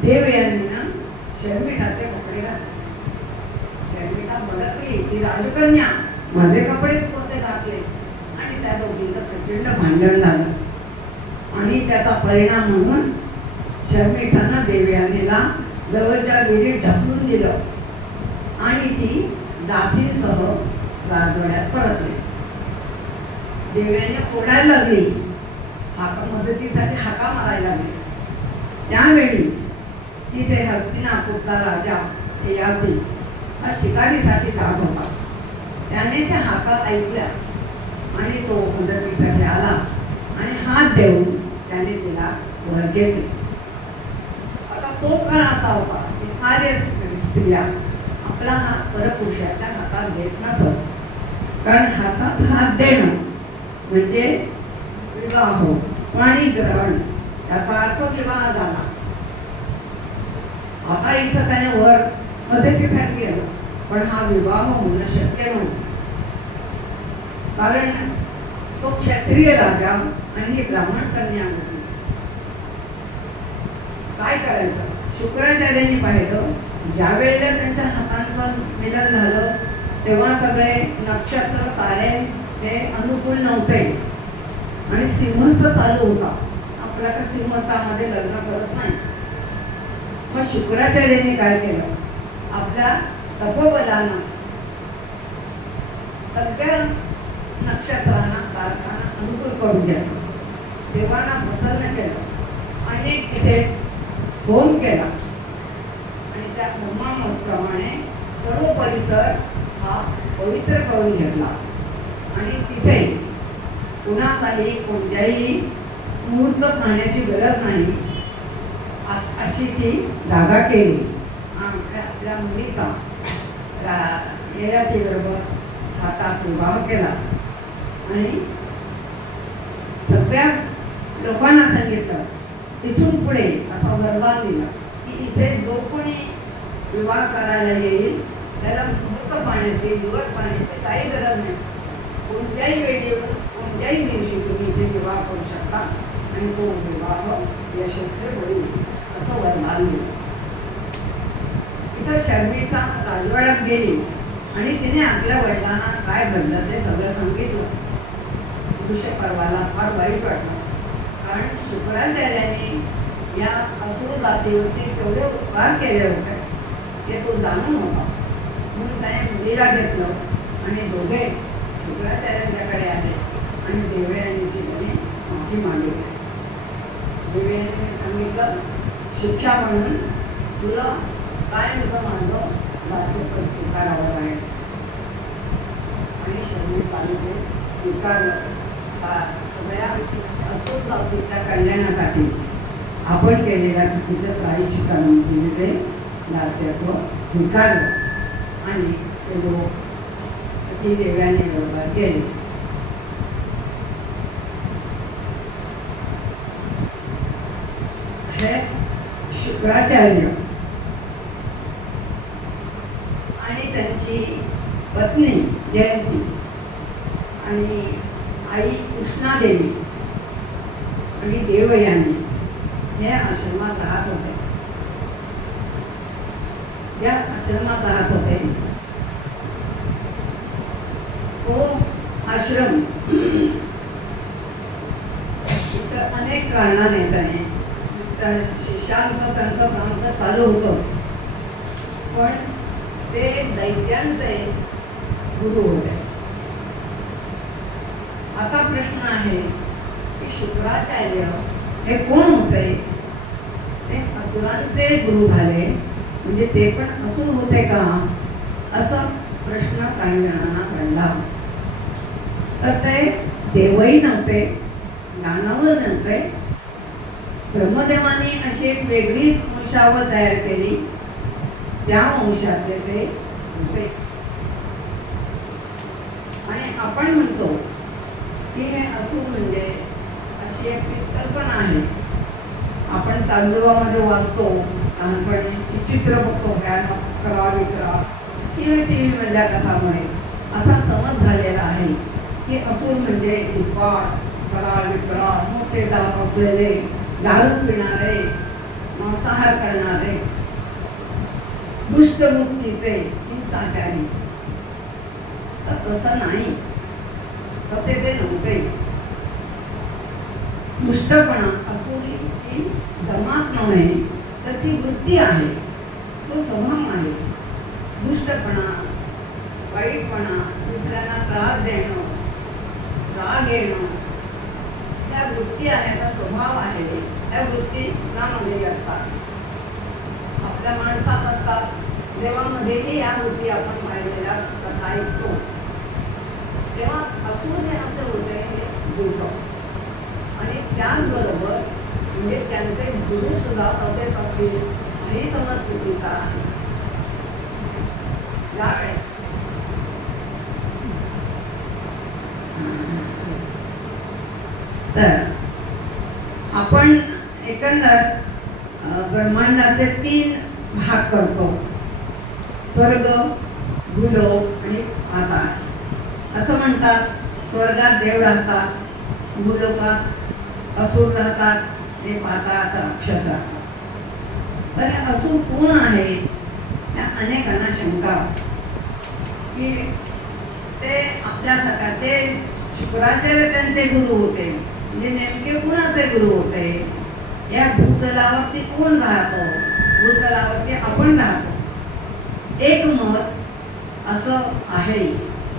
देवयानीनं शर्मिष्ठाचे कपडे घातले. शर्मिष्ठा बघतली की राजकन्या, माझे कपडे तू कसे घातलेस? आणि त्या दोघींचं प्रचंड भांडण झालं आणि त्याचा परिणाम म्हणून शर्मिष्ठानं देवयानीला जवळच्या विहिरीत ढकलून दिलं आणि ती दासींसह राजवाड्यात परतली. देवयानी ओरडायला लागली, मदतीसाठी हाका मारायला लागली. त्यावेळी तिथे हस्तिनापूरचा राजा ययाति हा शिकारीसाठी जात होता. त्याने त्या हाका ऐकल्या आणि तो मदतीसाठी आला आणि हात देऊन त्याने तिला वर घेतले. आता तो काळ असा होता की आर्य स्त्रिया आपला हात परपुरुषाच्या हातात देत नसत, कारण हातात हात देणं म्हणजे विवाह, पाणी ग्रहण, याचा अर्थ विवाह झाला. आता इथं त्याने वर मदतीसाठी गेलं, पण हा विवाह होणं शक्य नव्हतं, कारण तो क्षत्रिय राजा आणि ही ब्राह्मण कन्या होती. काय करायचं? शुक्राचार्यांनी पाहिलं, ज्या वेळेला त्यांच्या हातांचं मिलन झालं तेव्हा सगळे नक्षत्र तारे हे अनुकूल नव्हते आणि सिंहस्थ चालू होता. आपल्या सिंहस्थामध्ये लग्न करत नाही. मग शुक्राचार्यांनी काय केलं, आपल्या तपोबलानं सगळ्या नक्षत्रांना तारकांना अनुकूल करून घेतलं. देवांना प्रसन्न केलं आणि तिथे होम केला आणि त्या होमाप्रमाणे सर्व परिसर हा पवित्र करून घेतला आणि तिथे कुणाचाही कोणत्याही मुहूर्त पाहण्याची गरज नाही अशी ती जागा केली. आपल्या मुलीचा ययातीबरोबर हातात विवाह केला आणि सगळ्या लोकांना सांगितलं, इथून पुढे असा वरदान दिला की इथे जो कोणी विवाह करायला येईल त्याला मुहूर्त पाहण्याची, दिवस पाहण्याची काही गरज नाही. कोणत्याही वेळी येऊन कोणत्याही दिवशी तुम्ही इथे विवाह करू शकता आणि तो विवाह यशस्वी होईल असं वरदान दिलं. इथं शर्मिष्ठा राजवाड्यात गेली आणि तिने आपल्या वडिलांना काय घडलं ते सगळं सांगितलं. कुशपर्वाला फार वाईट वाटलं, कारण शुक्राचार्यांनी या असुर जातीवरती तेवढे उपकार केले होते ते तो जाणून होता. म्हणून त्याने मुलीला घेतलं आणि दोघे शुक्राचार्यांच्याकडे आले आणि देवयानीची त्याने माफी मागितली. देवयानीने सांगितलं, शिक्षा म्हणून तुला कायमचं माझं दासत्व स्वीकारावं लागेल आणि शरीर पाहिजे स्वीकारलं का सगळ्या असोच जातीच्या कल्याणासाठी आपण केलेल्या चुकीचं प्रायश्चित्त आणून दिले ते दासत्व स्वीकारलं आणि ते लोक ती देवाने बरोबर गेले. हे शुक्राचार्य आणि त्यांची पत्नी जयंती आणि आई कृष्णादेवी आणि देवयानी हे आश्रमात राहत होते. ज्या आश्रमात राहत होते तो आश्रम इतर अनेक कारणाने त्याने शिष्यांचं त्यांचं काम तर चालू होतंच, पण ते दैत्यांचे गुरु होते. आता प्रश्न आहे की शुक्राचार्य हे कोण होते? ते असुरांचे गुरु झाले म्हणजे ते पण असुर होते का, असा प्रश्न काही जणांना पडला. तर ते देवही नव्हते, दानव नव्हते. ब्रह्मदेवाने अशी एक वेगळीच वंशावळ तयार केली, त्या वंशातले ते होते. आणि आपण म्हणतो की हे असुर म्हणजे अशी एक कल्पना आहे. आपण चांदोबामध्ये वाचतो लहानपणी चित्र बघतो, भयानक करा विकरा किंवा TV मधल्या कथामुळे असा समज झालेला आहे की असुर म्हणजे दिपाड, कराळ विक्राळ, मोठे दात असलेले, दारू पिणारे, मांसाहार करणारे, दुष्टवृत्तीचे, हिंसाचारी. तर तसं नाही, तसे ते नव्हते. दुष्टपणा असुरी ही जमात नव्हे तर ती वृत्ती आहे, तो स्वभाव आहे. दुष्टपणा, वाईटपणा, दुसऱ्यांना त्रास देणं, राग येणं, त्या वृत्ती आहे, त्या स्वभाव आहे. त्या वृत्ती कुणामध्ये असतात? आपल्या माणसात असतात. देवामध्येही या वृत्ती आपण पाहिलेल्या कथा ऐकतो. तेव्हा असुर हे असे होते हे दुःख. आणि त्याचबरोबर म्हणजे त्यांचे गुरु सुद्धा तसेच असतील ही समज चुकीचा आहे. तर आपण एकंदर ब्रह्मांडाचे 3 भाग करतो, स्वर्ग, भूलोक आणि पाताळ. असं म्हणतात स्वर्गात देव राहतात, भूलोकात असुर राहतात आणि पाताळात राक्षस राहतात. तर हे असुर कोण आहे? त्या अनेकांना शंका की ते आपल्यासारखा ते शुक्राचार्य त्यांचे गुरु होते, म्हणजे नेमके कुणाचे गुरु होते? या भूतलावरती कोण राहतं? भूतलावरती आपण राहतो. एक मत असं आहे,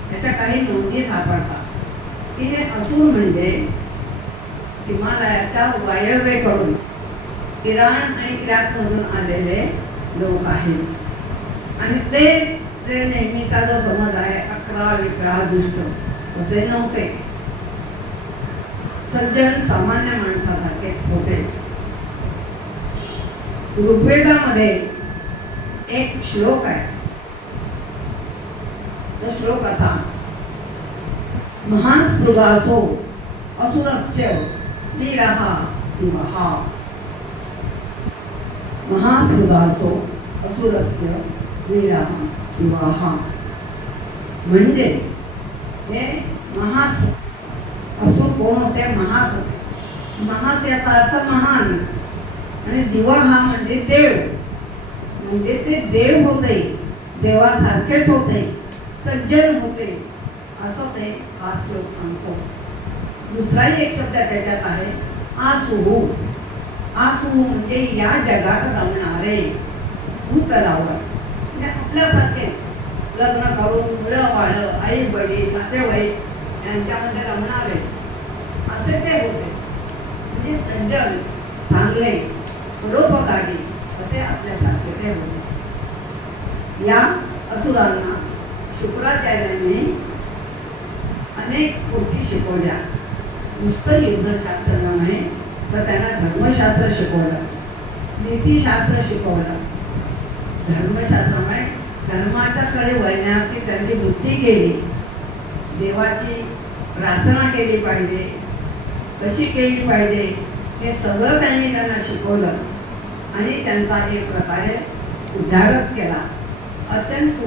त्याच्या काही नोंदी सापडतात की हे असुर म्हणजे हिमालयाच्या वायव्येकडून इराण आणि इराकमधून आलेले लोक आहेत. आणि ते जे नेहमीचा जो समज आहे अकराळ विक्राळ दुष्ट, तसे नव्हते. सज्जन सामान्य माणसासारखेच होते. ऋग्वेदामध्ये एक श्लोक आहे. तो श्लोक असा: महास्पृगासो असुरस्य वीरः दिवः. महास्पृगासो असुरस्य वीरः दिवः म्हणजे हे महास. असुर कोण होते? महास होते. महास याचा अर्थ महान आणि दिवा हा म्हणजे देव, म्हणजे ते देव होते, देवासारखेच होते, सज्जन होते, असं ते हा श्लोक सांगतो. दुसराही एक शब्द त्याच्यात आहे आसुहू. आसुहू म्हणजे या जगात रमणारे, भूतलावर म्हणजे आपल्यासारखेच लग्न करून मुलं बाळं, आई वडील, नातेवाईक यांच्यामध्ये रमणारे असे ते होते. म्हणजे सज्जन, चांगले, परोपकारी असे आपल्यासारखे ते होते. या असुरांना शुक्राचार्यांनी अनेक गोष्टी शिकवल्या. नुसतं युद्धशास्त्र नव्हे तर त्यांना धर्मशास्त्र शिकवलं, नीतिशास्त्र शिकवलं. धर्मशास्त्रामुळे धर्माच्याकडे वळण्याची त्यांची बुद्धी केली. देवाची प्रार्थना केली पाहिजे, कशी केली पाहिजे हे सगळं त्यांनी त्यांना शिकवलं आणि त्यांचा एक प्रकारे उद्धारच केला. अत्यंत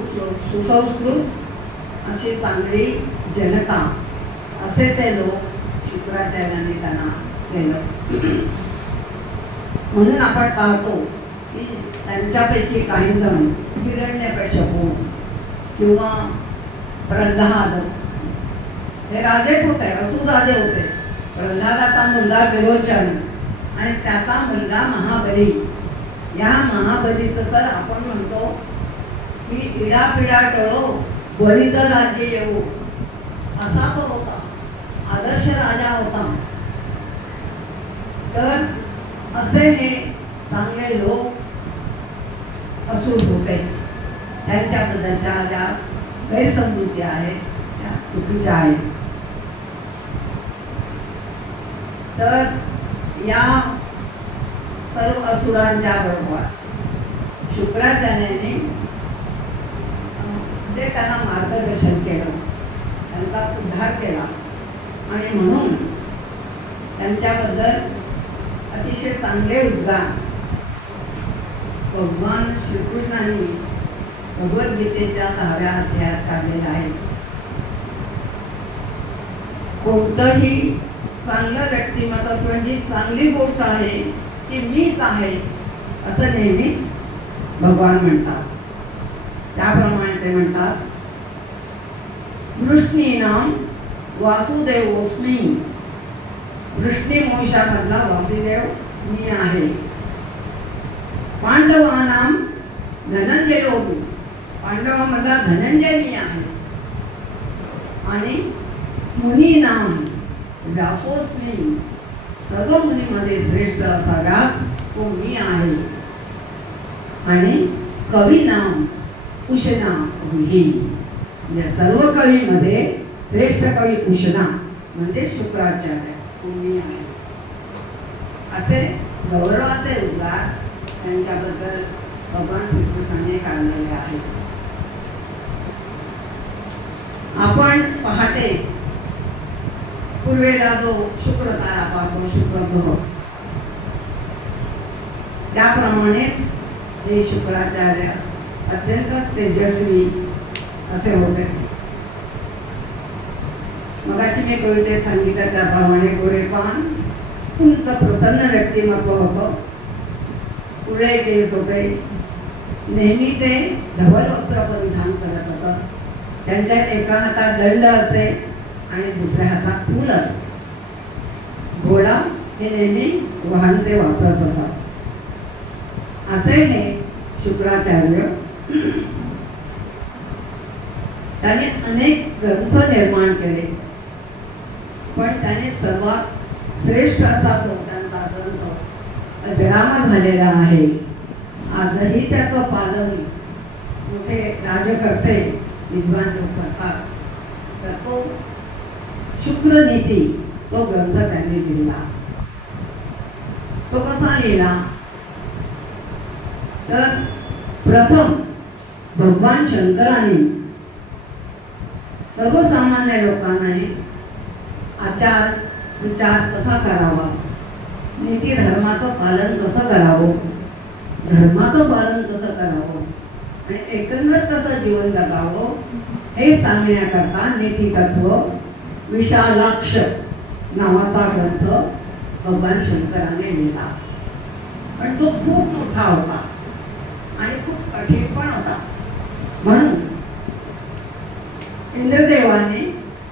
सुसंस्कृत अशी चांगली जनता असे ते लोक शुक्राचार्यांनी त्यांना केलं. म्हणून आपण पाहतो की त्यांच्यापैकी काही जण हिरण्यकश्यपू किंवा प्रल्हाद हे राजेच होते, असुर राजे होते. प्रल्हादाचा मुलगा विरोचन आणि त्याचा मुलगा महाबली. या महाबलीचं तर आपण म्हणतो की इडापिडा टळो बळीचं राज्य येऊ असा तो होता, आदर्श राजा होता. तर असे हे चांगले लोक असुर होते. त्यांच्याबद्दलच्या ज्या गैरसमजुती आहेत त्या चुकीच्या आहेत. तर या सर्व असुरांच्या बरोबर शुक्राचार्यांनी ते त्यांना मार्गदर्शन केलं, त्यांचा उद्धार केला आणि म्हणून त्यांच्याबद्दल अतिशय चांगले उद्गार भगवान श्रीकृष्णांनी भगवद्गीतेच्या 10व्या अध्यायात काढलेला आहे. कोणतंही चांगलं व्यक्तिमत्व म्हणजे चांगली गोष्ट आहे की मीच आहे असं नेहमीच भगवान म्हणतात. त्याप्रमाणे ते म्हणतात वृष्णीनाम वासुदेवोस्मी. वृष्णी वंशामधला वासुदेव मी आहे. पांडवानाम धनंजयोमी. पांडवामधला धनंजय मी आहे. आणि मुनीनाम व्यासोस्मी. सर्व मुनीमध्ये श्रेष्ठ असा व्यास तो मी आहे. आणि कवीनाम उशना ही. म्हणजे सर्व कवीमध्ये श्रेष्ठ कवी उशना म्हणजे शुक्राचार्य मी आहे. असे गौरवाचे उद्गार त्यांच्याबद्दल भगवान श्रीकृष्णाने काढलेले आहेत. आपण पहाटे पूर्वेला जो शुक्र तारा पाहतो, शुक्र ग्रह, त्याप्रमाणेच हे शुक्राचार्य अत्यंत तेजस्वी असे होते. मगाशी मी कवितेत सांगितलं त्याप्रमाणे गोरेपान उंच प्रसन्न व्यक्तिमत्व होतं. कुळे केस होते. नेहमी ते धवल वस्त्र परिधान करत असत. त्यांच्या एका हातात दंड असे आणि दुसऱ्या हातात फूल असे. घोडा हे नेहमी वाहन ते वापरत असत. असे हे शुक्राचार्य. त्याने अनेक ग्रंथ निर्माण केले, पण त्याने सर्वात श्रेष्ठ असा तो त्यांचा ग्रंथ अजरामर झालेला आहे. आजही त्याचं पालन मोठे राजकर्ते विद्वान लोक करतात. तर तो शुक्रनीती तो ग्रंथ त्यांनी लिहिला. तो कसा लिहिला तर प्रथम भगवान शंकरांनी सर्वसामान्य लोकांनाही आचार विचार कसा करावा, नीती धर्माचं पालन कसं करावं, धर्माचं पालन कसं करावं आणि एकंदर कसं जीवन जगावं हे सांगण्याकरता नीतितत्व विशालाक्ष नावाचा ग्रंथ भगवान शंकराने लिहिला. पण तो खूप मोठा होता आणि खूप कठीण पण होता. म्हणून इंद्रदेवाने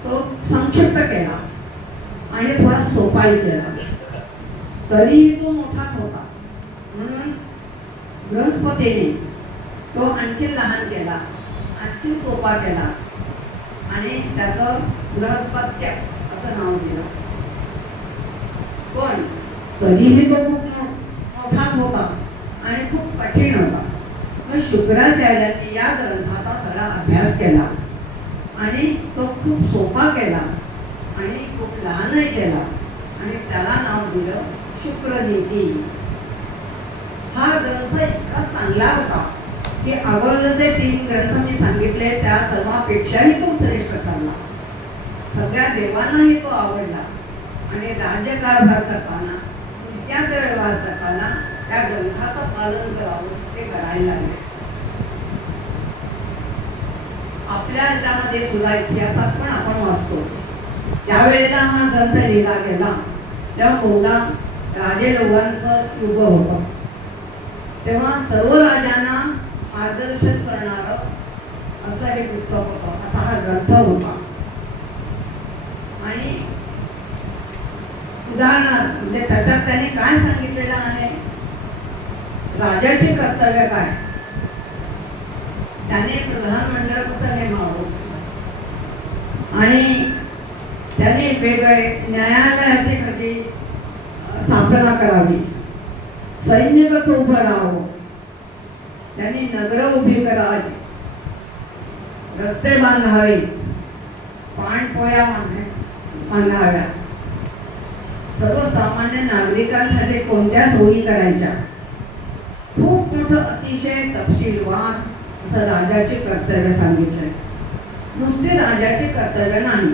तो संक्षिप्त केला आणि थोडा सोपाही केला. तरीही तो मोठाच होता. म्हणून बृहस्पतीने तो आणखी लहान केला, आणखी सोपा केला आणि त्याचं बृहस्पत्य असं नाव दिलं. पण तरीही तो खूप मोठाच होता आणि खूप कठीण होता. मग शुक्राचार्यांनी या ग्रंथाचा सगळा अभ्यास केला आणि तो खूप सोपा केला आणि खूप लहानही केला आणि त्याला नाव दिलं शुक्रनीती. हा ग्रंथ इतका चांगला होता की अगोदर जे 3 ग्रंथ मी सांगितले त्या सर्वांपेक्षाही तो श्रेष्ठ ठरला. सगळ्या देवांनाही तो आवडला आणि राज्यकारभार करताना इतिहास व्यवहार करताना त्या ग्रंथाचं पालन करावं ते करायला लागले. आपल्या ह्याच्यामध्ये सुद्धा इतिहासात पण आपण वाचतो ज्या वेळेला हा ग्रंथ लिहिला गेला तेव्हा बहुधा राजे लोकांचं युग होतं. तेव्हा सर्व राजांना मार्गदर्शन करणारं असं हे पुस्तक होतं, असा हा ग्रंथ होता. आणि उदाहरणार्थ म्हणजे त्याच्यात त्यांनी काय सांगितलेलं आहे, राजाचे कर्तव्य काय, त्याने प्रधानमंडळ कसं नेमावं आणि त्याने वेगवेगळे न्यायालयाची कशी स्थापना करावी, सैन्य कसं उभं राहावं, त्यांनी नगरं उभी करावी, रस्ते बांधावेत, पाणपोया बांधाव्या, सर्वसामान्य नागरिकांसाठी कोणत्या सोयी करायच्या, खूप मोठं अतिशय तपशीलवार असं राजाचे कर्तव्य सांगितलंय. नुसते राजाचे कर्तव्य नाही,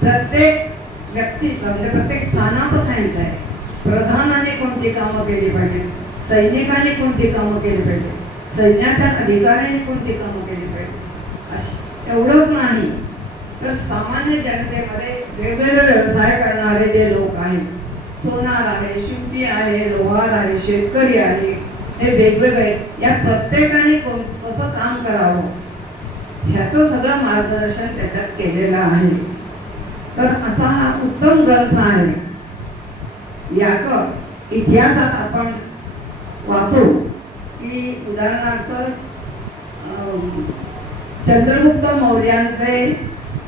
प्रत्येक व्यक्तीचं म्हणजे प्रत्येक स्थानाचं सांगितलंय. प्रधानाने कोणती कामं केली पाहिजे, सैनिकांनी कोणती कामं केली पाहिजे, सैन्याच्या अधिकाऱ्यांनी कोणती कामं केली पाहिजे. एवढंच नाही तर सामान्य जनतेमध्ये वेगवेगळे व्यवसाय करणारे जे लोक आहेत, सोनार आहे, शिंपी आहे, लोहार आहे, शेतकरी आहे, हे वेगवेगळे, या प्रत्येकाने कसं काम करावं ह्याचं सगळं मार्गदर्शन त्याच्यात केलेलं आहे. तर असा हा उत्तम ग्रंथ आहे. याचं इतिहासात आपण वाचू की उदाहरणार्थ चंद्रगुप्त मौर्यांचे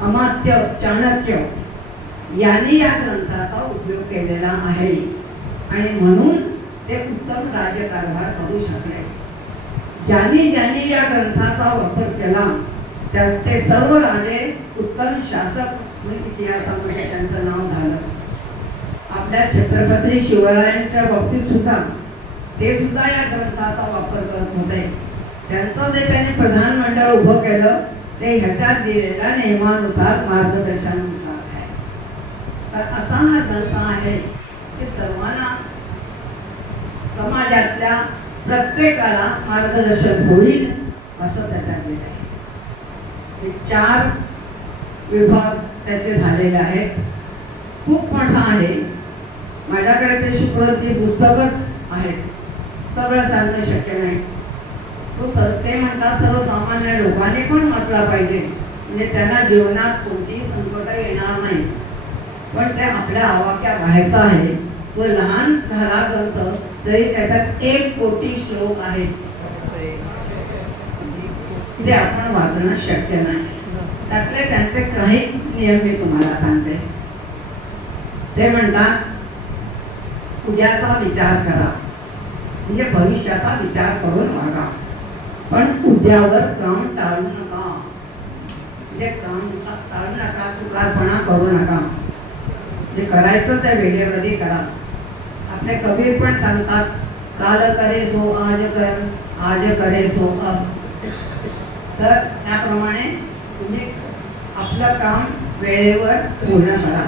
अमात्य चाणक्य यांनी या ग्रंथाचा उपयोग केलेला आहे आणि म्हणून ते उत्तम राज्यकारभार करू शकले. ज्यांनी ज्यांनी या ग्रंथाचा वापर केला ते सर्व राजे उत्तम शासक म्हणून इतिहासामध्ये त्यांचं नाव झालं. आपल्या छत्रपती शिवरायांच्या बाबतीत सुद्धा ते सुद्धा या ग्रंथाचा वापर करत होते. त्यांचं जे त्यांनी प्रधानमंडळ उभं केलं ते ह्याच्यात दिलेल्या नियमानुसार मार्गदर्शनानुसार आहे. तर असा हा ग्रंथ आहे की सर्वांना समाजातल्या प्रत्येकाला मार्गदर्शन होईल असं त्याच्यात दिलं आहे. 4 विभाग त्याचे झालेले आहेत. खूप मोठा आहे. माझ्याकडे ते शुक्रनीती पुस्तकच आहे, सगळं सांगणं शक्य नाही. तो ते म्हणतात सर्वसामान्य लोकांनी पण वाचला पाहिजे म्हणजे त्यांना जीवनात कोणतीही संकट येणार नाही. पण ते आपल्या आवाक्या बाहेरचा आहे. तो लहान झाला ग्रंथ तरी त्याच्यात 1 कोटी श्लोक आहेत जे आपण वाचणं शक्य नाही. त्यातले त्यांचे काही नियम मी तुम्हाला सांगते. ते म्हणतात उद्याचा विचार करा म्हणजे भविष्याचा विचार करून वागा, पण उद्यावर काम टाळू नका. म्हणजे काम टाळू नका, चुकारपणा करू नका. जे करायचं त्या वेळेमध्ये करा. आपले कबीर पण सांगतात काल करे सो आज कर, आज करे सो अब. तर त्याप्रमाणे तुम्ही आपलं काम वेळेवर पूर्ण करा.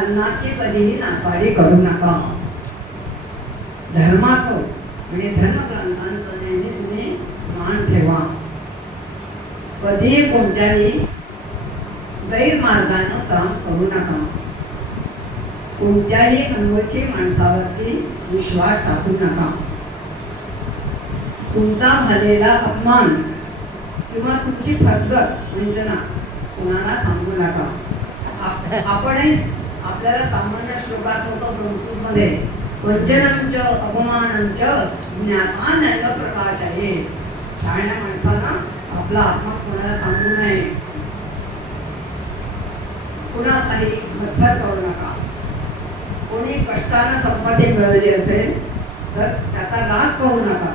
अन्नाची कधीही नासाडी करू नका. धर्माचं म्हणजे धर्मग्रंथांचं नेहमी तुम्ही मान ठेवा. कधीही कोणत्याही गैरमार्गानं काम करू नका. कोणत्याही अनोळखी माणसावरती विश्वास टाकू नका. तुमचा झालेला अपमान किंवा तुमची फसगत वंचना कोणाला सांगू नका. आपणही आपल्याला सामान्य श्लोकात होतं संस्कृतमध्ये वंचनंच अपमानंच ज्ञाता नैव प्रकाश आहे. शहाण्या माणसाला आपला आत्मा कोणाला सांगू नये. कुणाचाही मत्सर करू नका. कोणी कष्टानं संपत्ती मिळवली असेल तर त्याचा राग करू नका.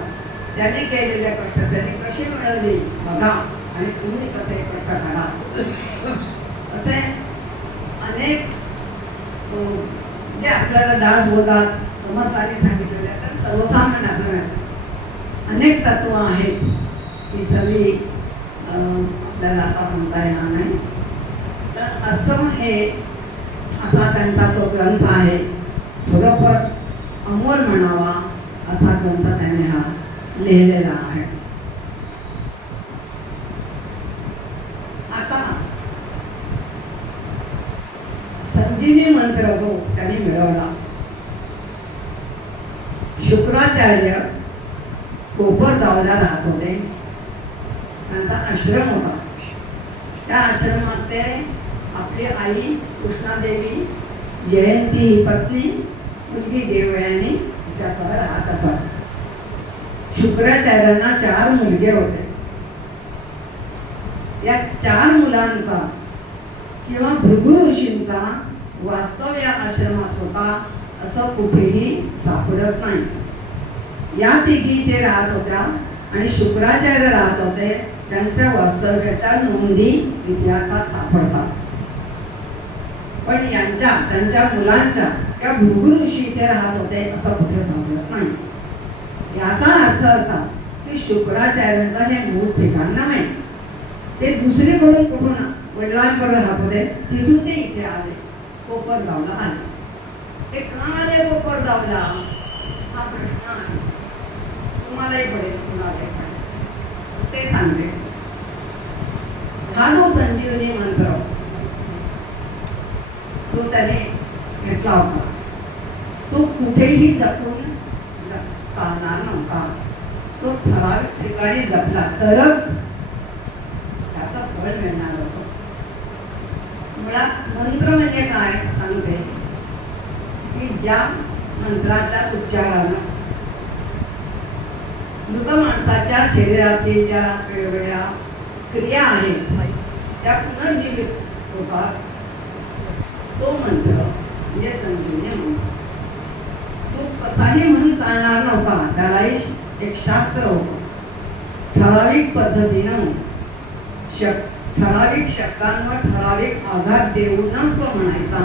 त्यांनी केलेले कष्ट त्यांनी कशी मिळवली बघा आणि तुम्ही तसे कष्ट करा. असे अनेक जे आपल्याला दासबोधात समर्थांनी सांगितलेले तर सर्वसामान्य आपल्याला अनेक तत्व आहेत ही सगळी आपल्याला आता सांगता येणार नाही. तर असं हे असा त्यांचा तो ग्रंथ आहे. खरोखर अमोल म्हणावा असा ग्रंथ त्याने हा लिहिलेला आहे. आता संजीवनी मंत्र जो त्यांनी मिळवला. शुक्राचार्य कोपरगावला राहत होते. त्यांचा आश्रम होता. त्या आश्रमात ते आपली आई कृष्णादेवी, जयंती ही पत्नी, मुलगी देवयानी तिच्यासह राहत असत. शुक्राचार्यांना 4 मुलगे होते. या 4 मुलांचा किंवा भृगु ऋषींचा वास्तव या आश्रमात होता असं कुठेही सापडत नाही. या तिघी ते राहत होत्या आणि शुक्राचार्य राहत होते. त्यांच्या वास्तव्याच्या नोंदी इतिहासात सापडतात. पण त्यांच्या मुलांच्या किंवा भृगु ऋषी इथे राहत होते असं कुठे सापडत नाही. याचा अर्थ असा की शुक्राचार्यांचा हे मूळ ठिकाण नाही. ते दुसरीकडून कुठून वडिलांकडे राहत होते, तिथून ते इथे आले, कोपरगावला आले. ते का आले कोपरगावला हा प्रश्न आहे. तुम्हालाही पडेल, कुणालाही पडेल, ते सांगते. हा जो संजीवनी मंत्र तो त्याने घेतला होता, तो कुठेही जपून चालणार नव्हता. तो ठराविक ठिकाणी जपला तरच त्याचं फळ मिळणार होतं. मुळात मंत्र म्हणजे काय सांगते की ज्या मंत्राच्या उच्चारानं मृत माणसाच्या शरीरातील ज्या वेगवेगळ्या क्रिया आहेत त्या पुनर्जीवित होतात, तो मंत्र म्हणजे संजीवनी मंत्र. तो कसाही म्हणून चालणार नव्हता. त्यालाही एक शास्त्र होतं. ठराविक पद्धतीनं ठराविक शब्दांवर ठराविक आघात देऊनच तो म्हणायचा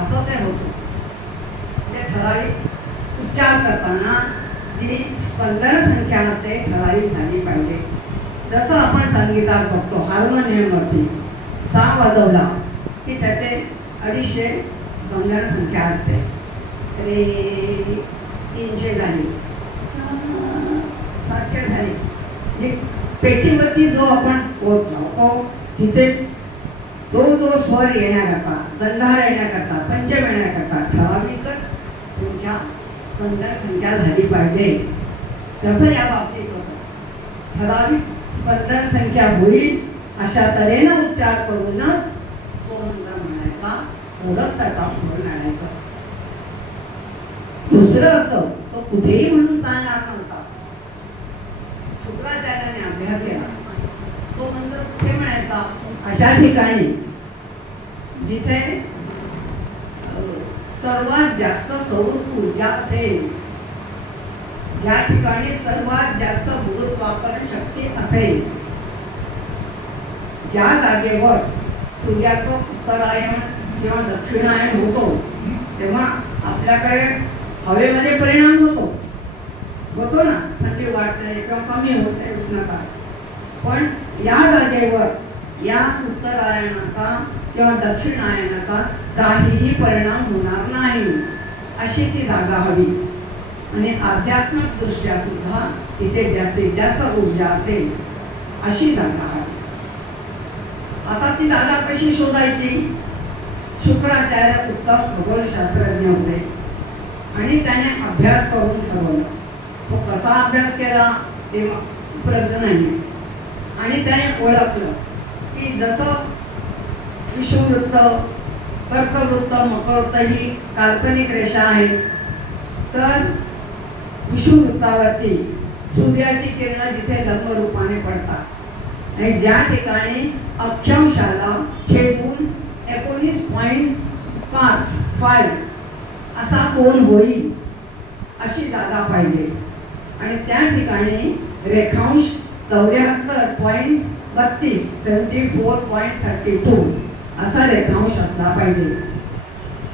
असं ते होतं. म्हणजे ठराविक उच्चार करताना जी स्पंदन संख्या असते ठराविक झाली पाहिजे. जसं आपण संगीतात बघतो, हार्मोनियमवरती 6 वाजवला की त्याचे 250 स्पंदन संख्या असते. तरी 300 झाली, 700 झाली. म्हणजे पेटीवरती जो आपण ओठ लावतो तिथे तो स्वर येण्याकरता, गंधार येण्याकरता, पंचम येण्याकरता ठराविकच संख्या स्पंदन संख्या झाली पाहिजे. तसं या बाबतीत होतं. ठराविक स्पंदन संख्या होईल अशा तऱ्हेनं उच्चार करूनच तो मंत्र म्हणायचा, तरच त्याचा फळ मिळायचा. दुसरं असं तो कुठेही म्हणून चालणार नव्हता. शुक्राचार्याने अभ्यास केला. तो मंत्र कुठे म्हणायचा? अशा ठिकाणी जिथे सर्वात जास्त सौर ऊर्जा असेल, ज्या ठिकाणी सर्वात जास्त गुरुत्वाकर्षण शक्ती असेल, ज्या जागेवर सूर्याचं उत्तरायण किंवा दक्षिणायन होतो तेव्हा आपल्याकडे हवेमध्ये परिणाम होतो ना, थंडी वाढते किंवा कमी होते उष्णता. पण या जागेवर या उत्तरायणाचा किंवा दक्षिणायनाचा काहीही परिणाम होणार नाही अशी ती जागा हवी. आणि आध्यात्मिक दृष्ट्या सुद्धा तिथे जास्तीत जास्त ऊर्जा असेल अशी जागा हवी. आता ती जागा कशी शोधायची? शुक्राचार्य उत्तम खगोलशास्त्रज्ञ होते आणि त्याने अभ्यास करून ठरवलं. तो कसा अभ्यास केला ते उपलब्ध नाही. आणि त्याने ओळखलं की जसं विषुववृत्त, कर्कवृत्त, मकरवृत्त ही काल्पनिक रेषा आहेत, तर विषुववृत्तावरती सूर्याची किरणं जिथे लंब रूपाने पडतात आणि ज्या ठिकाणी अक्षांशाला छेदून 19.5 असा कोन होईल अशी जागा पाहिजे आणि त्या ठिकाणी रेखांश 74.32 74.32 असा रेखांश असला पाहिजे.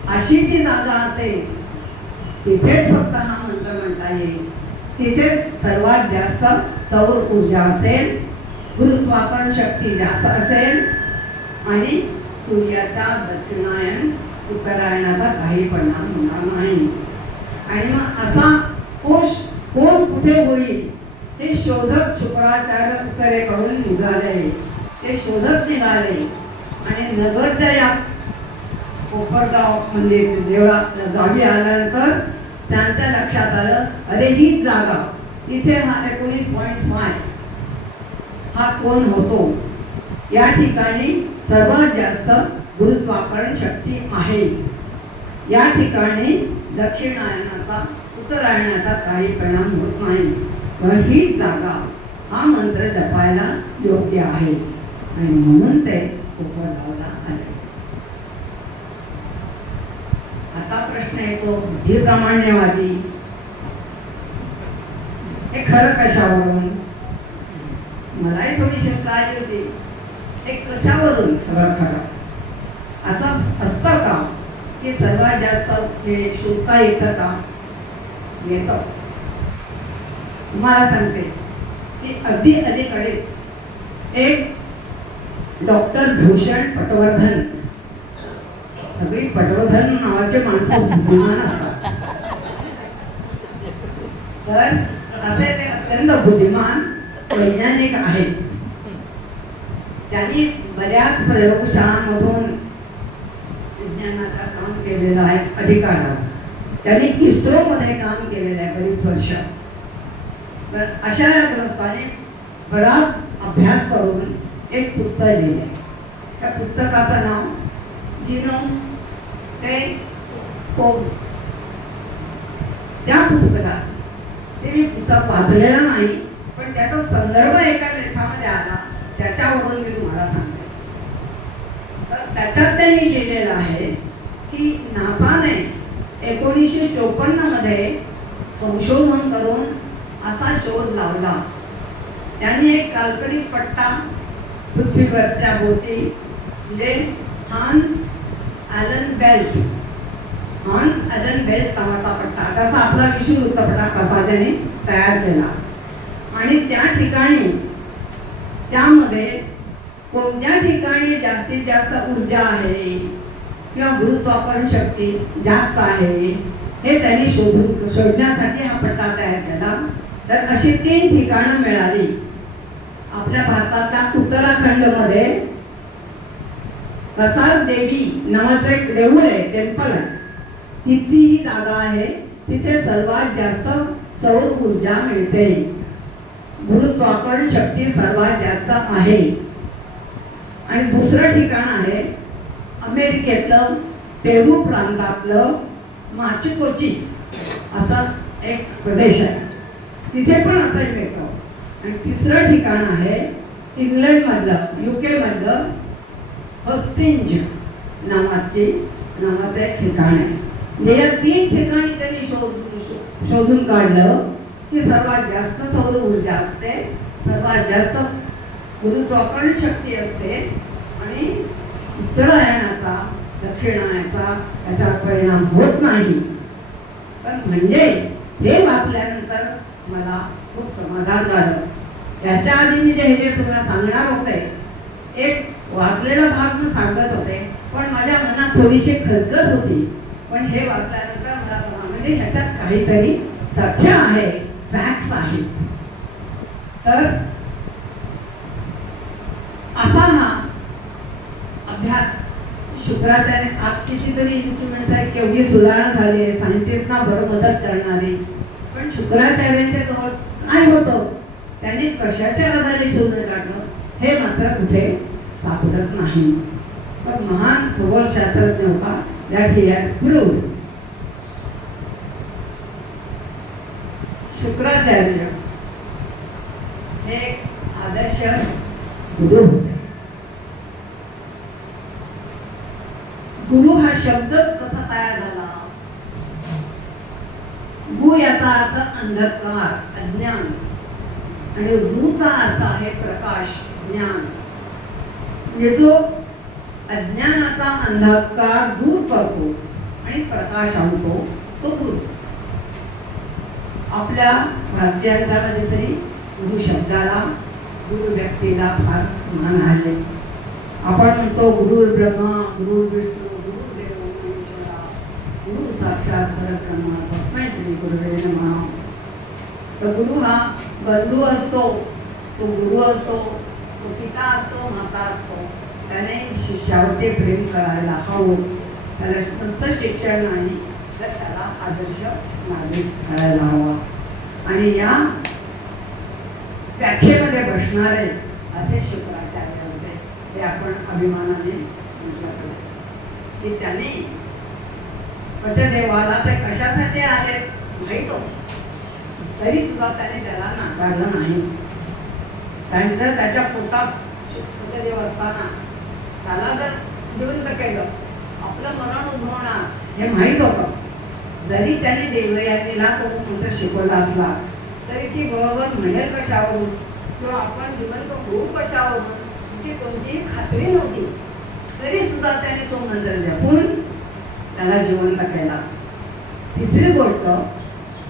अशी जी जागा असेल तिथेच फक्त हा मंत्र म्हणता येईल. तिथेच सर्वात जास्त सौर ऊर्जा असेल, गुरुत्वाकर्षण शक्ती जास्त असेल आणि सूर्याच्या दक्षिणायन उत्तरायणाचा काही परिणाम होणार नाही. आणि मग असा कोण कुठे होईल हे शोधक शुक्राचार्य उत्तरेकडून निघाले. ते शोधक निघाले आणि नगरच्या या कोपरगाव मंदिर देवळा गावी आल्यानंतर त्यांच्या लक्षात आलं, अरे हीच जागा, इथे हा 19.5 हा कोण होतो. या ठिकाणी सर्वात जास्त गुरुत्वाकर्षण शक्ती आहे. या ठिकाणी दक्षिणायनाचा उत्तरायणाचा काही परिणाम होत नाही. तर ही जागा हा मंत्र जपायला योग्य आहे आणि म्हणून ते कोपरगावला आले. आता प्रश्न येतो बुद्धिप्रामाण्यवादी हे खरं कशावरून. मलाही थोडी शंका आली होती, हे कशावरून सगळं खरं असं असतं का की सर्वात जास्त हे शोधता येतं का. येतं. तुम्हाला सांगते की अगदी अलीकडे एक डॉक्टर भूषण पटवर्धन, सगळी पटवर्धन नावाचे माणसं बुद्धिमान असतात, तर असे ते अत्यंत बुद्धिमान वैज्ञानिक आहेत. त्यांनी बऱ्याच प्रयोगशाळांमधून विज्ञानाचं काम केलेलं आहे. अधिकारावर त्यांनी इस्रोमध्ये काम केलेलं आहे बरीच वर्ष. तर अशा ग्रस्ताने बराच अभ्यास करून एक पुस्तक लिहिले. त्या पुस्तकाचं नाव जीनोम ते कोड. त्या पुस्तकात ते मी पुस्तक वाचलेलं नाही, पण त्याचा संदर्भ एका लेखामध्ये आला, त्याच्यावरून मी तुम्हाला सांगते. तर त्याच्यात त्यांनी लिहिलेलं आहे की नासाने 1954 मध्ये संशोधन करून असा शोध लावला. त्यांनी एक काल्पनिक पट्टा पृथ्वीवरच्या भोवती म्हणजे हान्स ॲलन बेल्ट नावाचा पट्टा, तसा आपला विषुववृत्त पट्टा कसा त्याने तयार केला आणि त्या ठिकाणी त्यामध्ये कोणत्या ठिकाणी जास्तीत जास्त ऊर्जा आहे किंवा गुरुत्वाकर्षण शक्ती जास्त आहे हे त्यांनी शोधण्यासाठी हा पट्टा तयार केला. तर अशी 3 ठिकाणं मिळाली. आपल्या भारतातल्या उत्तराखंडमध्ये कसार देवी नावाचं एक देऊळ आहे, टेम्पल आहे, तिथली ही जागा आहे. तिथे सर्वात जास्त सौर ऊर्जा मिळते, गुरुत्वाकर्षण शक्ती सर्वात जास्त आहे. आणि दुसरं ठिकाण आहे अमेरिकेतलं पेरू प्रांतातलं माचुकोची असा एक प्रदेश आहे, तिथे पण असं मिळतं. आणि तिसरं ठिकाण आहे इंग्लंडमधलं, UK मधलं हस्टिंज नावाचं एक ठिकाण आहे. या 3 ठिकाणी त्यांनी शोधून काढलं की सर्वात जास्त सौर ऊर्जा असते, सर्वात जास्त गुरुत्वाकर्षण शक्ती असते आणि उत्तरायणाचा दक्षिणायनाचा त्याच्यावर परिणाम होत नाही. तर म्हणजे हे वाचल्यानंतर मला खूप समाधान झालं. याच्या आधी मी जे तुम्हाला सांगणार होते, एक वाचलेला भाग मी सांगत होते, पण माझ्या मनात थोडीशी खचखच होती. पण हे वाचल्यानंतर मला म्हणजे ह्याच्यात काहीतरी तथ्य आहे, फॅक्ट्स आहेत. तर असा हा अभ्यास शुक्राचार्य आज कितीतरी इन्स्ट्रुमेंट्स आहेत, केवढी सुधारणा झाली आहे, सायंटिस्टना बरं मदत करणारी. पण शुक्राचार्यांच्या जवळ काय होतं, त्यांनी कशाच्या आधारे शोधून काढलं हे मात्र कुठे सापडत नाही. तर महान खगोलशास्त्रज्ञ होता, that he had proved. Shukracharya हे आदर्श गुरु होते. गुरु हा शब्दच कसा तयार झाला. गु याचा अर्थ अंधकार, अज्ञान, आणि रूचा अर्थ आहे प्रकाश, ज्ञान. म्हणजे जो अज्ञानाचा अंधकार दूर करतो आणि प्रकाश आणतो तो गुरु. आपल्या भारतीयांच्यामध्ये तरी गुरु शब्दाला, गुरु व्यक्तीला फार मान आहे. आपण म्हणतो गुरु ब्रह्मा, गुरु विष्णू, गुरुदेव महेश्वरा, गुरु साक्षात परब्रह्म, तस्मै श्री गुरुवे नमः. तर गुरु हा बंधू असतो, तो गुरु असतो, तो पिता असतो, माता असतो. त्याने शिष्यावरती प्रेम करायला हवं. त्याला नुसतं शिक्षण नाही तर त्याला आदर्श नागरिक करायला हवा. आणि या व्याख्येमध्ये बसणारे असे शुक्राचार्य होते. ते आपण अभिमानाने म्हटलं पाहिजे की त्याने पचदेवाला ते कशासाठी आले माहीत होते, तरी सुद्धा त्याने त्याला नाकारलं नाही. त्याच्या पोटात पचदेव असताना त्याला जर जिवंत केलं, आपलं मरण उद्भवणार हे माहीत होतं. जरी त्याने देवयानीला तो मंत्र शिकवला असला तरी ती बरोबर म्हणेल कशावरून किंवा आपण जिवंत होऊ कशावरून याची कोणतीही खात्री नव्हती. तरी सुद्धा त्याने तो मंत्र जपून त्याला जिवंत केला. तिसरी गोष्ट,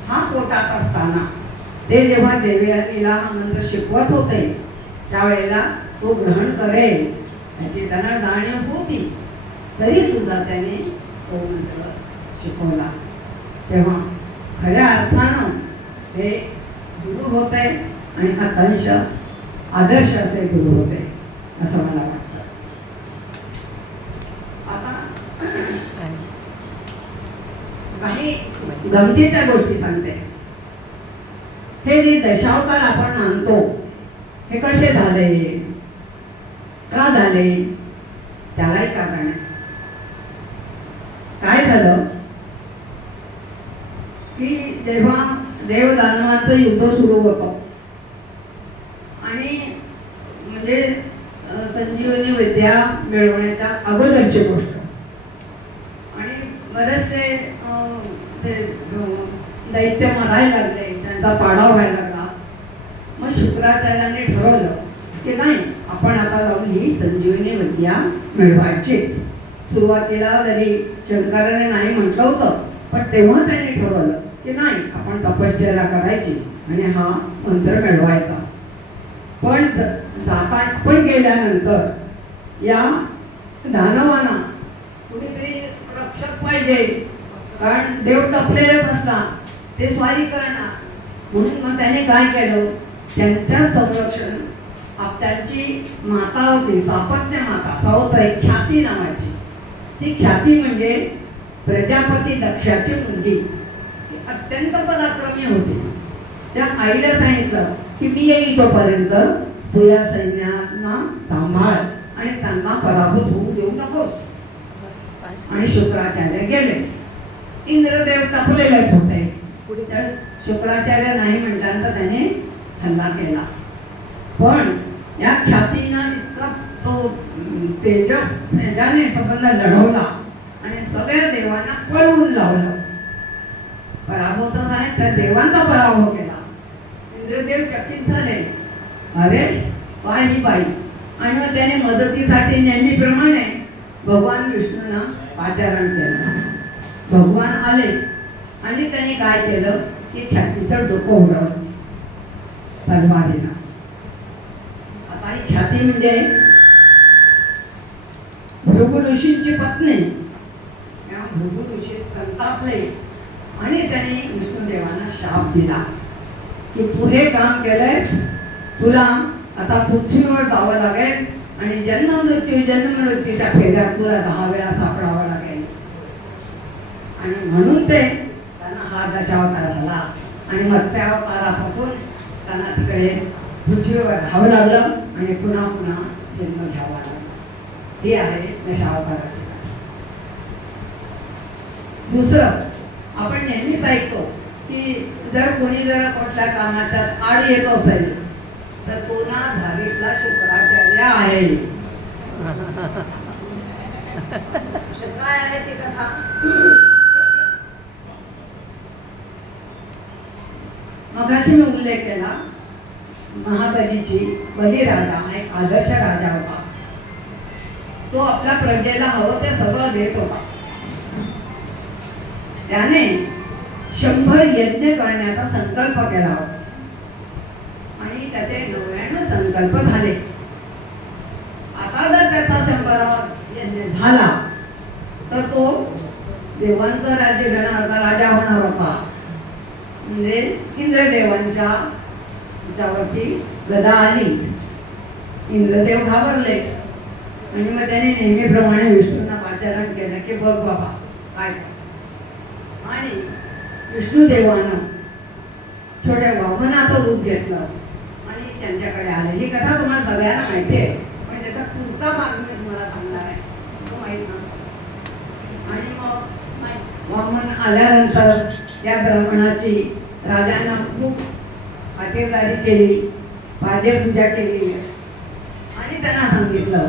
हा पोटात असताना ते जेव्हा देवयानीला हा मंत्र शिकवत होते त्यावेळेला तो ग्रहण करेल याची त्यांना जाणीव होती, तरी सुद्धा त्याने तो मंत्र शिकवला. तेव्हा खऱ्या अर्थानं हे गुरु होते आणि आकांक्ष आदर्श असे गुरु होते असं मला वाटतं. आता काही गमतीच्या गोष्टी सांगते. हे जे दशावतार आपण मानतो हे कसे झाले, का झाले, त्यालाही कारण आहे. काय झालं की जेव्हा देव दानवांचं युद्ध सुरू होतं आणि म्हणजे संजीवनी विद्या मिळवण्याच्या अगोदरची गोष्ट, आणि बरेचसे ते दैत्य मरायला लागले, त्यांचा पाडा व्हायला लागला. मग शुक्राचार्यांनी ठरवलं की नाही, आपण आता जाऊन ही संजीवनी विद्या मिळवायचीच. सुरुवातीला जरी शंकराने नाही म्हटलं होतं, पण तेव्हा त्यांनी ठरवलं की नाही, आपण तपश्चर्या करायची आणि हा मंत्र मिळवायचा. पण जाता आपण गेल्यानंतर या दानवांना कुणीतरी रक्षक पाहिजे, कारण देव टपलेलेच असणार, ते स्वारी करणार. म्हणून मग त्याने काय केलं, त्यांच्या संरक्षण त्यांची माता होती, सापत्य माता, सावताई ख्याती नावाची. ती ख्याती म्हणजे प्रजापती दक्षाची मुलगी, अत्यंत पराक्रमी होती. त्या आईला सांगितलं की मी येई तोपर्यंत तुझ्या सैन्यांना सांभाळ आणि त्यांना पराभूत होऊ देऊ नकोस. आणि शुक्राचार्य गेले. इंद्रदेव टपलेलेच होते. पुढे त्या शुक्राचार्य नाही म्हटल्यानंतर त्याने हल्ला केला. पण या ख्यातीनं इतका तो तेजाने संबंध लढवला आणि सगळ्या देवांना पळवून लावलं. पराभव तर झाले, त्या देवांचा पराभव केला. इंद्रदेव चकित झाले, अरे काय ही बाई. आणि मग त्याने मदतीसाठी नेहमीप्रमाणे भगवान विष्णूंना पाचारण केलं. भगवान आले आणि त्याने काय केलं की ख्यातीचं डोकं उडवलं तलवारीनं. आता ही ख्याती म्हणजे भृगु ऋषींची पत्नी. या भृगु ऋषी संतापले आणि त्यांनी विष्णुदेवांना शाप दिला की तू हे काम केलंयस, तुला आता पृथ्वीवर जावं लागेल आणि जन्म मृत्यूच्या फेऱ्यात तुला 10 वेळा सापडावं लागेल. आणि म्हणून ते त्यांना हा दशावतार झाला आणि मत्स्यावतारापासून त्यांना तिकडे पृथ्वीवर राहावं लागलं आणि पुन्हा पुन्हा जन्म घ्यावा लागला. ही आहे दशावताराची कथा. दुसरं, आपण नेहमीच ऐकतो की जर कोणी जर कुठल्या कामाच्यात आड येत असेल तर तो ना झालीतला शुक्राचार्य आहे. काय आहे ती कथा? मगाशी मी उल्लेख केला महाबलीची. बलिराजा हा एक आदर्श राजा होता. तो आपल्या प्रजेला हवं ते सगळं देत होता. त्याने 100 यज्ञ करण्याचा संकल्प केला होता आणि त्याचे 99 संकल्प झाले. आता जर त्याचा 100वा यज्ञ झाला तर तो देवांचा राज्य घेणारा राजा होणार होता. म्हणजे इंद्रदेवांच्या त्याच्यावरती गदा आली. इंद्रदेव घाबरले आणि मग त्याने नेहमीप्रमाणे विष्णूंना पाचारण केलं की बघ बाबा काय. आणि विष्णुदेवानं छोट्या वामनाचं रूप घेतलं आणि त्यांच्याकडे आले. ही कथा तुम्हाला सगळ्यांना माहिती आहे, पण त्याचा पुढचा भाग मी तुम्हाला सांगणार आहे, तो माहीत नसतो. आणि मग वामन आल्यानंतर या ब्राह्मणाची राजांना खूप खातिरदारी केली, पाद्यपूजा केली आणि त्यांना सांगितलं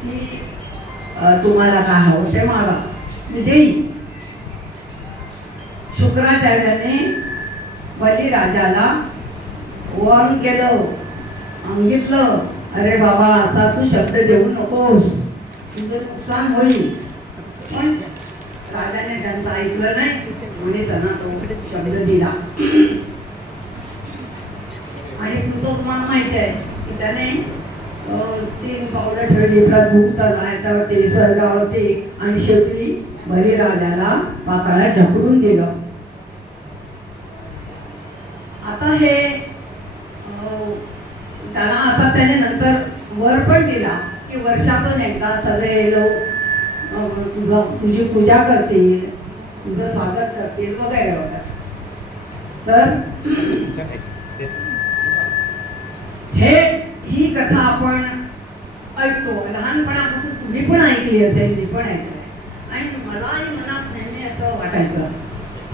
की तुम्हाला काय हवं ते मागा, मी देईन. शुक्राचार्याने बलिराजाला वॉर्न केलं, सांगितलं अरे बाबा असा तू शब्द देऊ नकोस, तुझं नुकसान होईल. पण राजाने त्यांचं ऐकलं नाही आणि त्यांना तो शब्द दिला. आणि तुमचं तुम्हाला माहिती आहे की त्याने 3 पावलं ठेवली, प्रभूताला याच्यावरती स्वर्गावरती आणि शेवटी बलिराजाला पाताळात ढकलून दिलं. आता हे त्याला आता त्याने नंतर वर पण दिला की वर्षातून एकदा सगळे लोक तुझी पूजा करतील, तुझं स्वागत करतील वगैरे वगैरे. तर ही कथा आपण ऐकतो लहानपणापासून. तुम्ही पण ऐकली असेल, मी पण ऐकलंय. आणि मलाही मनात नेहमी असं वाटायचं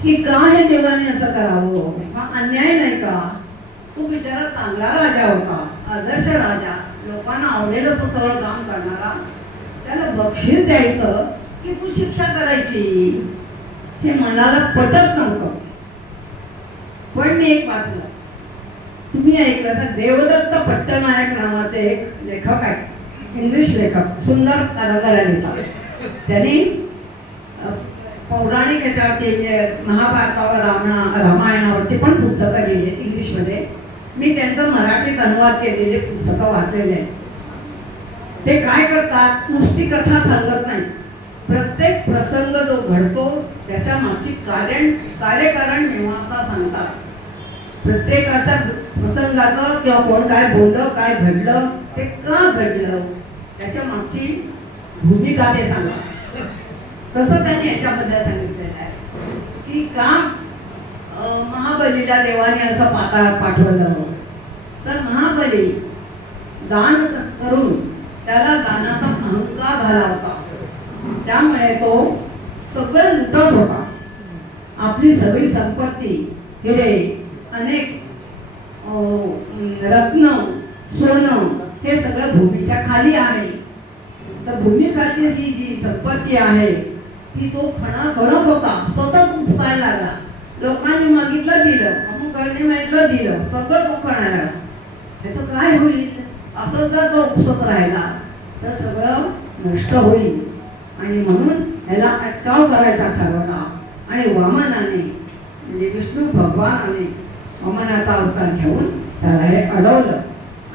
की का हे देवाने असं करावं, हा अन्याय नाही का. तो बिचारा चांगला राजा होता, आदर्श राजा, लोकांना आवडेल असं सगळं काम करणारा. त्याला बक्षीस द्यायचं की तू शिक्षा करायची, हे मनाला पटत नव्हतं. पण मी एक वाचलं, तुम्ही ऐकलं असं, देवदत्त पट्टनायक नावाचे एक लेखक आहेत, इंग्लिश लेखक, सुंदर कादंबऱ्या लिहितात. त्यांनी पौराणिक याच्यावरती महाभारतावर रामायणावरती पण पुस्तकं लिहिली इंग्लिशमध्ये. मी त्यांचं मराठीत अनुवाद केलेले पुस्तकं वाचलेले आहेत. ते काय करतात, नुसती कथा सांगत नाही, प्रत्येक प्रसंग जो घडतो त्याच्या मागची कार्यकारण मीमांसा सांगतात. प्रत्येकाच्या प्रसंगाचं किंवा कोण काय बोललं, काय घडलं, ते का घडलं, त्याच्या मागची भूमिका ते सांगतात. तसं त्यांनी याच्याबद्दल सांगितलेलं आहे की का महाबलीला देवाने असं पाताळात पाठवलं. तर महाबली दान करून त्याला दानाचा अहंकार झाला होता, त्यामुळे तो सगळं लुटत होता. आपली सगळी संपत्ती, हिरे, अनेक रत्न, सोनं हे सगळं भूमीच्या खाली आहे. तर भूमीखालची ही जी संपत्ती आहे ती तो खणत होता, सतत उपसायला लागला. लोकांनी मागितलं दिलं, अमुकांनी मागितलं दिलं, सगळं तो खणायला लागला. त्याचं काय होईल, असं जर तो उपसत राहिला तर सगळं नष्ट होईल. आणि म्हणून ह्याला अटकाव करायचा ठरवला. आणि वामनाने म्हणजे विष्णू भगवानाने वामनाचा अवतार घेऊन त्याला हे अडवलं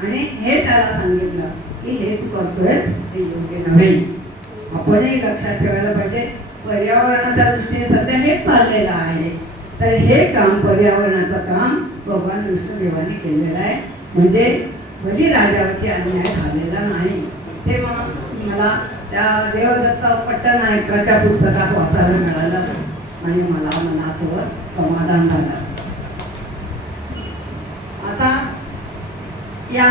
आणि हे त्याला सांगितलं की हे तू करतोयस हे योग्य नव्हे. आपणही लक्षात ठेवायला पाहिजे, पर्यावरणाच्या दृष्टीने सध्या हेच चाललेलं आहे. तर हे काम, पर्यावरणाचं काम भगवान विष्णुदेवाने केलेलं आहे. म्हणजे बलिराजावरती अन्याय झालेला नाही. ते मला त्या देवदत्त पट्टनायकाच्या पुस्तकात वाचायला मिळालं आणि मला मनाचं समाधान झालं. आता या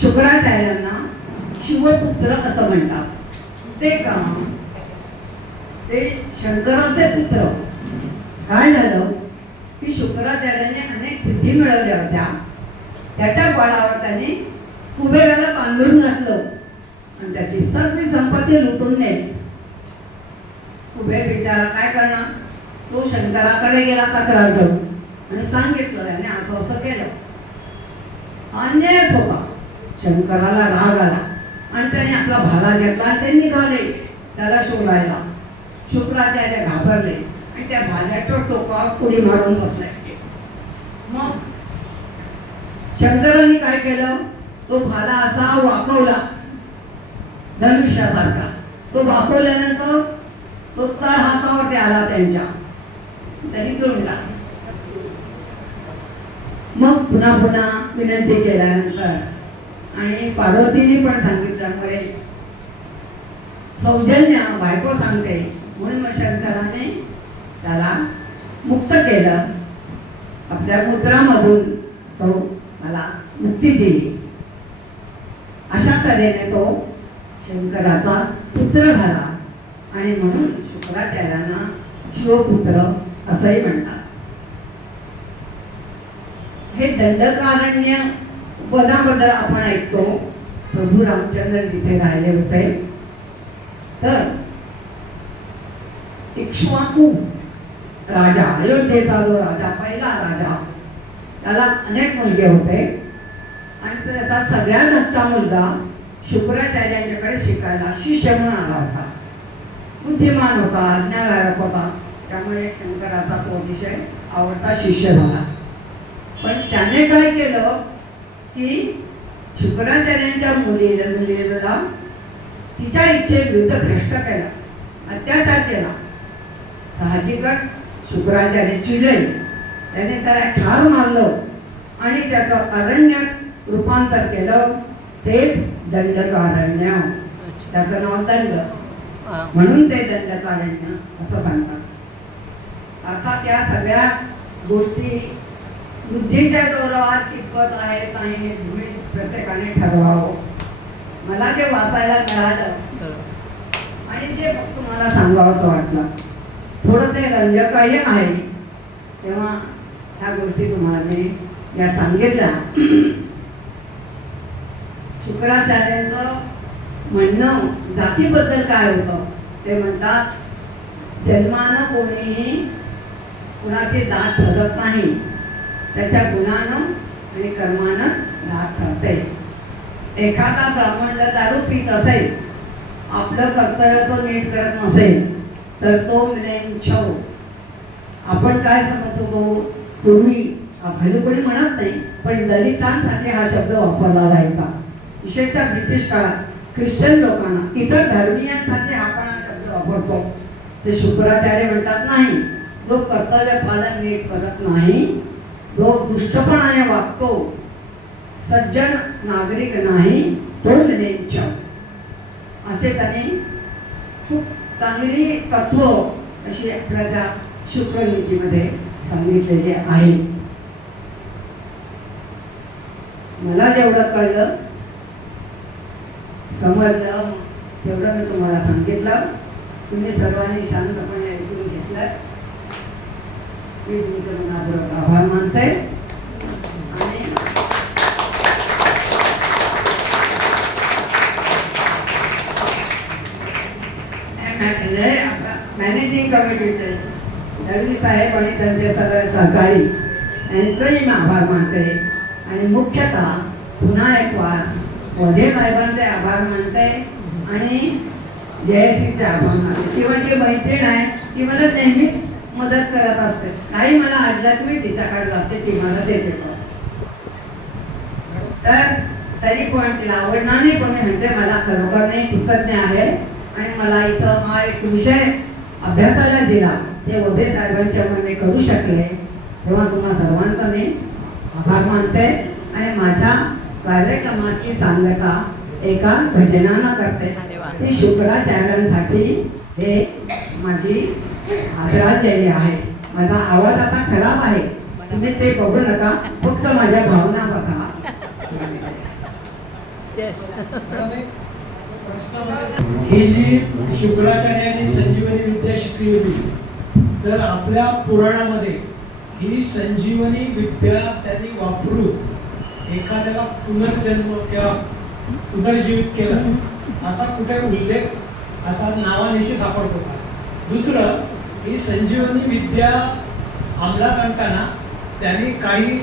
शुक्राचार्यांना शिवपुत्र असं म्हणतात. ते का, ते शंकराचे पुत्र. काय झालं की शुक्राचार्याने अनेक सिद्धी मिळवल्या होत्या. त्याच्या बळावर त्याने कुबेराला बांधून घातलं आणि त्याची सगळी संपत्ती लुटून नेली. कुबेर बिचारा काय करणार, तो शंकराकडे गेला तक्रार करून आणि सांगितलं त्याने असं असं केलं. अन्यायच होता. शंकराला राग आला आणि त्याने आपला भाला घेतला आणि ते निघाले त्याला शोधायला. शुक्राचार्य घाबरले आणि त्या भाल्याच्या टोकावर उडी मारून बसले. मग शंकराने काय केलं, तो भाला असा वाकवला धनुष्यासारखा. तो वाकवल्यानंतर तो तळ हातावरती आला त्यांच्या, त्यांनी गिळून टाकला. मग पुन्हा पुन्हा विनंती केल्यानंतर आणि पार्वतीने पण सांगितल्यामुळे सौजन्य बायको सांगते म्हणून मग शंकराने त्याला मुक्त केलं. आपल्या मुद्रामधून तो मला मुक्ती दिली. अशा तऱ्हेने तो शंकराचा पुत्र झाला आणि म्हणून शुक्राचार्यांना शिवपुत्र असंही म्हणतात. हे दंडकारण्य वनाबद्दल आपण ऐकतो. प्रभू रामचंद्र जिथे राहिले होते तर इक्ष्वाकू राजा, अयोध्येचा जो राजा, पहिला राजा, त्याला अनेक मुलगे होते आणि त्याचा सगळ्यात मोठा मुलगा शुक्राचार्यांच्याकडे शिकायला शिष्य म्हणून आला होता. बुद्धिमान होता, ज्ञानारक होता, त्यामुळे शंकराचा तो अतिशय आवडता शिष्य झाला. पण त्याने काय केलं की शुक्राचार्यांच्या मुलीला तिच्या इच्छेविरुद्ध भ्रष्ट केला, अत्याचार केला. साहजिकच शुक्राचार्य चिडले. त्याने त्याला ठार मारलं आणि त्याचं अरण्यात रूपांतर केलं. तेच दंडकारण्य, त्याचं नाव दंड, म्हणून ते दंडकारण्य असं सांगतात. आता त्या सगळ्या गोष्टी बुद्धीच्या जोरावर कितपत आहेत आणि हे तुम्ही प्रत्येकाने ठरवावं. मला जे वाचायला मिळालं आणि जे तुम्हाला सांगावं असं वाटलं, थोडं ते रंजकही आहे. तेव्हा ह्या गोष्टी तुम्हाला मी या सांगितल्या. शुक्राचार्यांचं म्हणणं जातीबद्दल काय होतं ते म्हणतात, जन्मानं कोणीही कुणाची जात ठरत नाही, त्याच्या गुणानं आणि कर्मानं जात ठरते. एखादा ब्राह्मण जर दारू पीत असेल, आपलं कर्तव्य तो नीट करत नसेल तर तो म्लेच्छ. आपण काय समजतो, तो पूर्वी भाजू कोणी म्हणत नाही पण दलितांसाठी हा शब्द वापरला जायचा. विशेषतः ब्रिटिश काळात ख्रिश्चन लोकांना, इतर धर्मीयांसाठी आपण हा शब्द वापरतो. ते शुक्राचार्य म्हणतात नाही, जो कर्तव्य पालन नीट करत नाही, जो दुष्टपणाने वागतो, सज्जन नागरिक नाही, तो म्लेच्छ. असे त्यांनी खूप चांगली तत्व अशी आपल्या त्या शुक्रनीतीमध्ये सांगितलेली आहे. मला जेवढं कळलं समजलं तेवढं मी तुम्हाला सांगितलं. तुम्ही सर्वांनी शांतपणे ऐकून घेतलं. मी तुमचं मनापूर्वक आभार मानते. आणि मॅनेजिंग कमिटीचे दळवी साहेब आणि त्यांचे सगळे सहकारी यांचंही मी आभार मानते. आणि मुख्यतः पुन्हा एक वार मोझे साहेबांचे आभार मानते आणि जयश्रीचे आभार मानते. ती म्हणजे मैत्रीण आहे, ती मला नेहमीच मदत करत असते. काही मला अडलं की मी तिच्याकडे जाते, ती मला देते. तर तरी पण तिला आवडणार नाही, पण म्हणते मला खरोखर नाही कृतज्ञ आहे आणि मला इथं हा एक विषय अभ्यासाला दिला, ते मोझे साहेबांच्या मी करू शकले. तेव्हा तुम्हा सर्वांचा मी आभार मानते. आणि माझ्या कार्यक्रमाची सांगता एका भजनानं करते. ती शुक्राचार्यांसाठी हे माझी आदरांजली आहे. माझा आवाज आता खराब आहे, तुम्ही ते बघू नका, फक्त माझ्या भावना बघा. ही जी शुक्राचार्यांनी संजीवनी विद्या शिकली होती, तर आपल्या पुराणामध्ये ही संजीवनी विद्या त्यांनी वापरून एखाद्याला पुनर्जन्म किंवा पुनर्जीवित केलं असा कुठे उल्लेख असा नावानिशी सापडतो का? दुसरं, ही संजीवनी विद्या अंमलात आणताना त्यांनी काही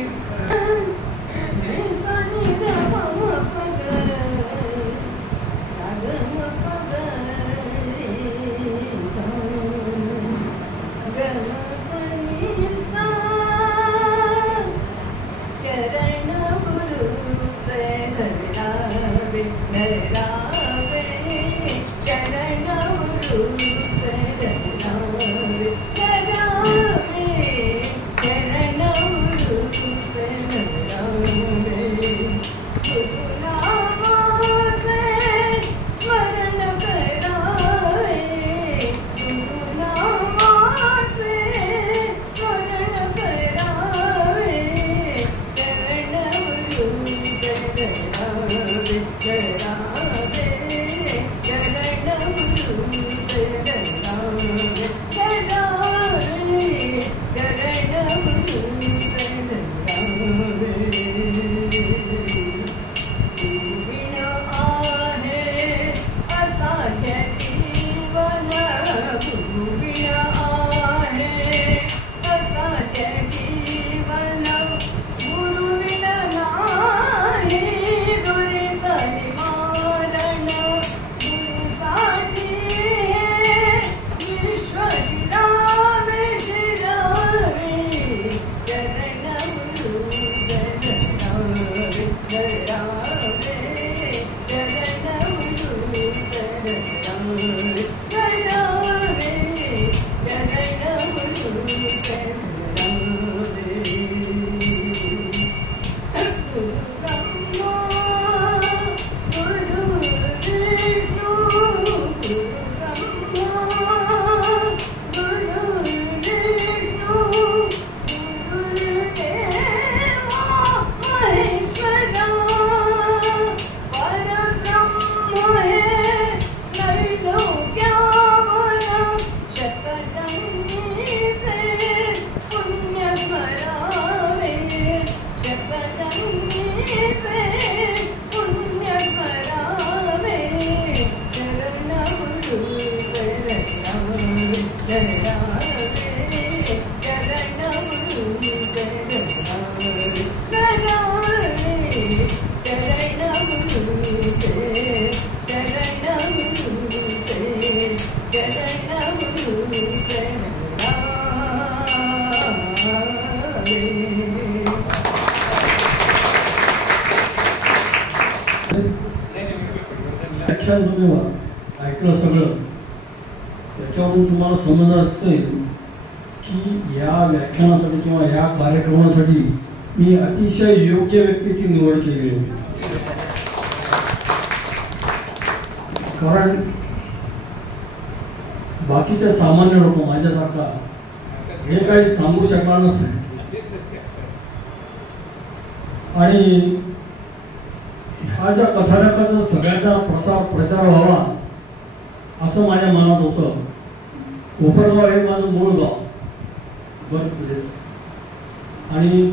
व्याख्यान तुम्ही ऐकलं सगळं, त्याच्यावरून तुम्हाला समजलं असेल की या व्याख्यानासाठी किंवा या कार्यक्रमासाठी मी अतिशय योग्य व्यक्तीची निवड केली होती. कारण बाकीच्या सामान्य लोक माझ्यासारखा हे काही सांगू शकणार नसेल आणि ह्या ज्या कथानकाचा सगळ्यांना प्रचार व्हावा असं माझ्या मनात होतं. कोपरगाव हे माझं मूळ गाव, बर्थ प्लेस, आणि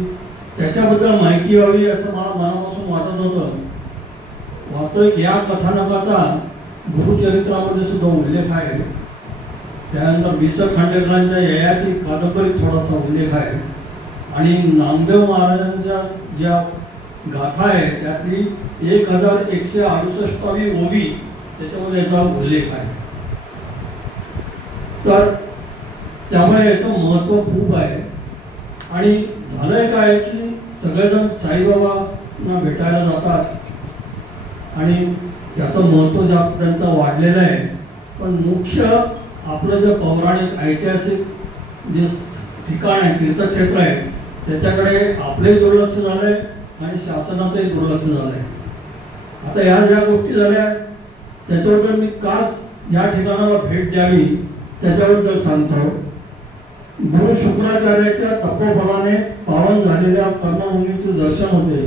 त्याच्याबद्दल माहिती व्हावी असं मला मनापासून वाटत होतं. वास्तविक या कथानकाचा गुरुचरित्रामध्ये सुद्धा उल्लेख आहे. त्यानंतर वि. स. खांडेकरांच्या ययाती कादंबरीत थोडासा उल्लेख आहे आणि नामदेव महाराजांच्या ज्या गाथा आहे त्यातली 1168वी ओवी त्याच्यामध्ये याचा उल्लेख आहे. तर त्यामुळे याचं महत्त्व खूप आहे. आणि झालंय काय की सगळेजण साईबाबांना भेटायला जातात आणि त्याचं महत्त्व जास्त त्यांचं वाढलेलं आहे. पण मुख्य आपलं जे पौराणिक ऐतिहासिक जे ठिकाण आहे, तीर्थक्षेत्र आहे, त्याच्याकडे आपलंही दुर्लक्ष झालं आहे आणि शासनाचंही दुर्लक्ष झालं आहे. आता ह्या ज्या गोष्टी झाल्या त्याच्याबद्दल मी का या ठिकाणाला भेट द्यावी त्याच्याबद्दल सांगतो. गुरु शुक्राचार्याच्या तपोबलाने पावन झालेल्या कर्मभूमीचे दर्शन होते.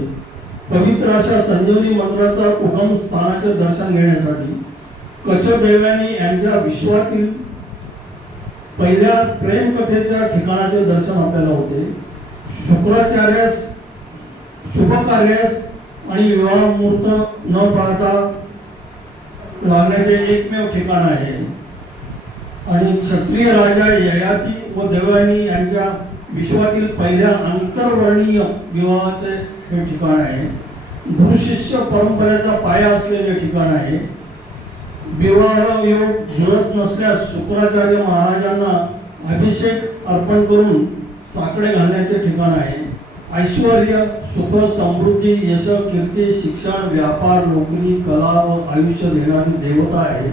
पवित्र अशा संजीवनी मंत्राचा उगम स्थानाचे दर्शन घेण्यासाठी कचोदैव्यानी यांच्या विश्वातील पहिल्या प्रेमकथेच्या ठिकाणाचे दर्शन आपल्याला होते. शुक्राचार्यास शुभ कार्यास आणि विवाह मुहूर्त न पाहता लागण्याचे एकमेव ठिकाण आहे. आणि क्षत्रिय राजा ययाती व देवयानी यांच्या विश्वातील पहिल्या आंतरवर्णीय विवाहाचे हे ठिकाण आहे. गुरुशिष्य परंपरेचा पाया असलेले ठिकाण आहे. विवाह योग जुळत नसल्यास शुक्राचार्य महाराजांना अभिषेक अर्पण करून साकडे घालण्याचे ठिकाण आहे. ऐश्वर्य, सुख, समृद्धी, यश, कीर्ती, शिक्षण, व्यापार, नोकरी, कला व आयुष्य देणारी देवता आहे.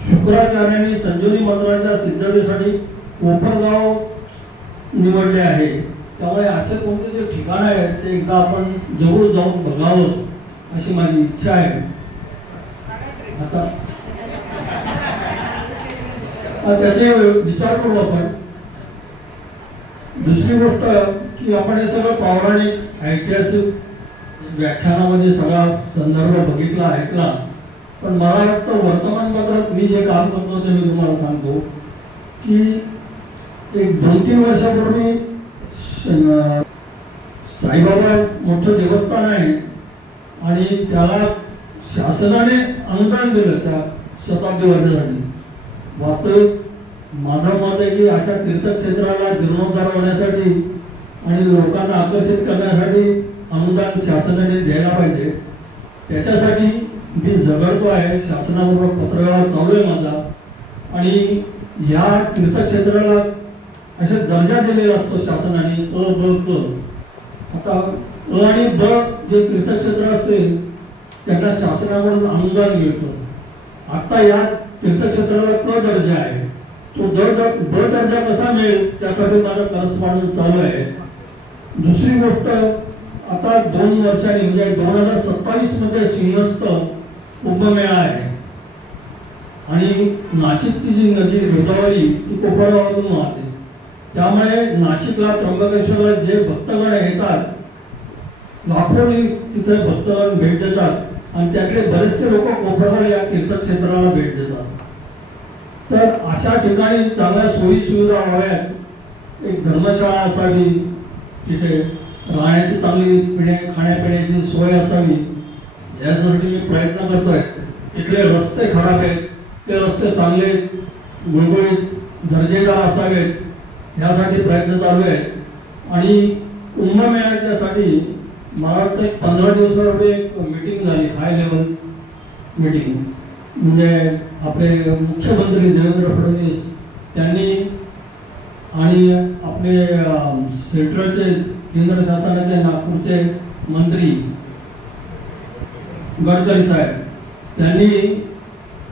शुक्राचार्यांनी संजीवनी मंत्राच्या सिद्धतेसाठी कोपरगाव निवडले आहे. त्यामुळे असे कोणते जे ठिकाण आहे ते एकदा आपण जरूर जाऊन बघावं अशी माझी इच्छा आहे. आता त्याचे विचार करू आपण. दुसरी गोष्ट की आपण हे सगळं पौराणिक ऐतिहासिक व्याख्यानामध्ये सगळा संदर्भ बघितला ऐकला, पण मला वाटतं वर्तमानपत्रात मी जे काम करतो ते मी तुम्हाला सांगतो की एक 2-3 वर्षापूर्वी साईबाबा मोठं देवस्थान आहे आणि त्याला शासनाने अनुदान दिलं त्या शताब्दी वर्षासाठी. वास्तविक माझं मत आहे की अशा तीर्थक्षेत्राला जीर्णोद्धार होण्यासाठी आणि लोकांना आकर्षित करण्यासाठी अनुदान शासनाने द्यायला पाहिजे. त्याच्यासाठी मी झगडतो आहे. शासनाबरोबर पत्रव्यवहार चालू आहे माझा. आणि या तीर्थक्षेत्राला असा दर्जा दिलेला असतो शासनाने अ, ब, क. आता अ आणि ब जे तीर्थक्षेत्र असेल त्यांना शासनाकडून अनुदान मिळतं. आता या तीर्थक्षेत्राला क दर्जा आहे. तो ब दर्जा कसा मिळेल त्यासाठी माझं करस्पॉन्डन्स चालू आहे. दुसरी गोष्ट, आता 2 वर्षांनी म्हणजे 2027 मध्ये सिंहस्थ कुंभमेळा आहे आणि नाशिकची जी नदी गोदावरी ती कोपरगावातून वाहते. त्यामुळे नाशिकला त्र्यंबकेश्वरला जे भक्तगण येतात, लाखोनी तिथे भक्तगण भेट देतात आणि त्यातले बरेचसे लोक कोपरगाव या तीर्थक्षेत्राला भेट देतात. तर अशा ठिकाणी चांगल्या सोयी सुविधा हव्यात. एक धर्मशाळा असावी, तिथे राहण्याची चांगली खाण्यापिण्याची सोय असावी यासाठी मी प्रयत्न करतोय. तिथले रस्ते खराब आहेत, ते रस्ते चांगले गुळगुळीत दर्जेदार असावेत यासाठी प्रयत्न चालू आहेत. आणि कुंभमेळ्याच्यासाठी मला वाटतं 15 दिवसापूर्वी एक मीटिंग झाली, हाय लेवल मीटिंग. म्हणजे आपले मुख्यमंत्री देवेंद्र फडणवीस त्यांनी आणि आपले सेंट्रलचे केंद्र शासनाचे नागपूरचे मंत्री गडकरी साहेब त्यांनी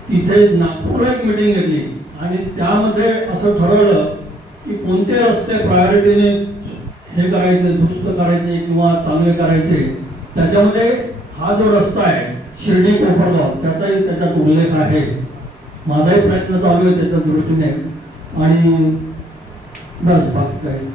तिथे नागपूरला एक मीटिंग घेतली आणि त्यामध्ये असं ठरवलं की कोणते रस्ते प्रायोरिटीने हे करायचे, दुरुस्त करायचे किंवा चांगले करायचे. त्याच्यामध्ये हा जो रस्ता आहे शिर्डी कोपरगाव त्याचाही त्याच्यात उल्लेख आहे. माझाही प्रयत्न चालू आहे त्याच्या दृष्टीने. आणि बस बाकी काही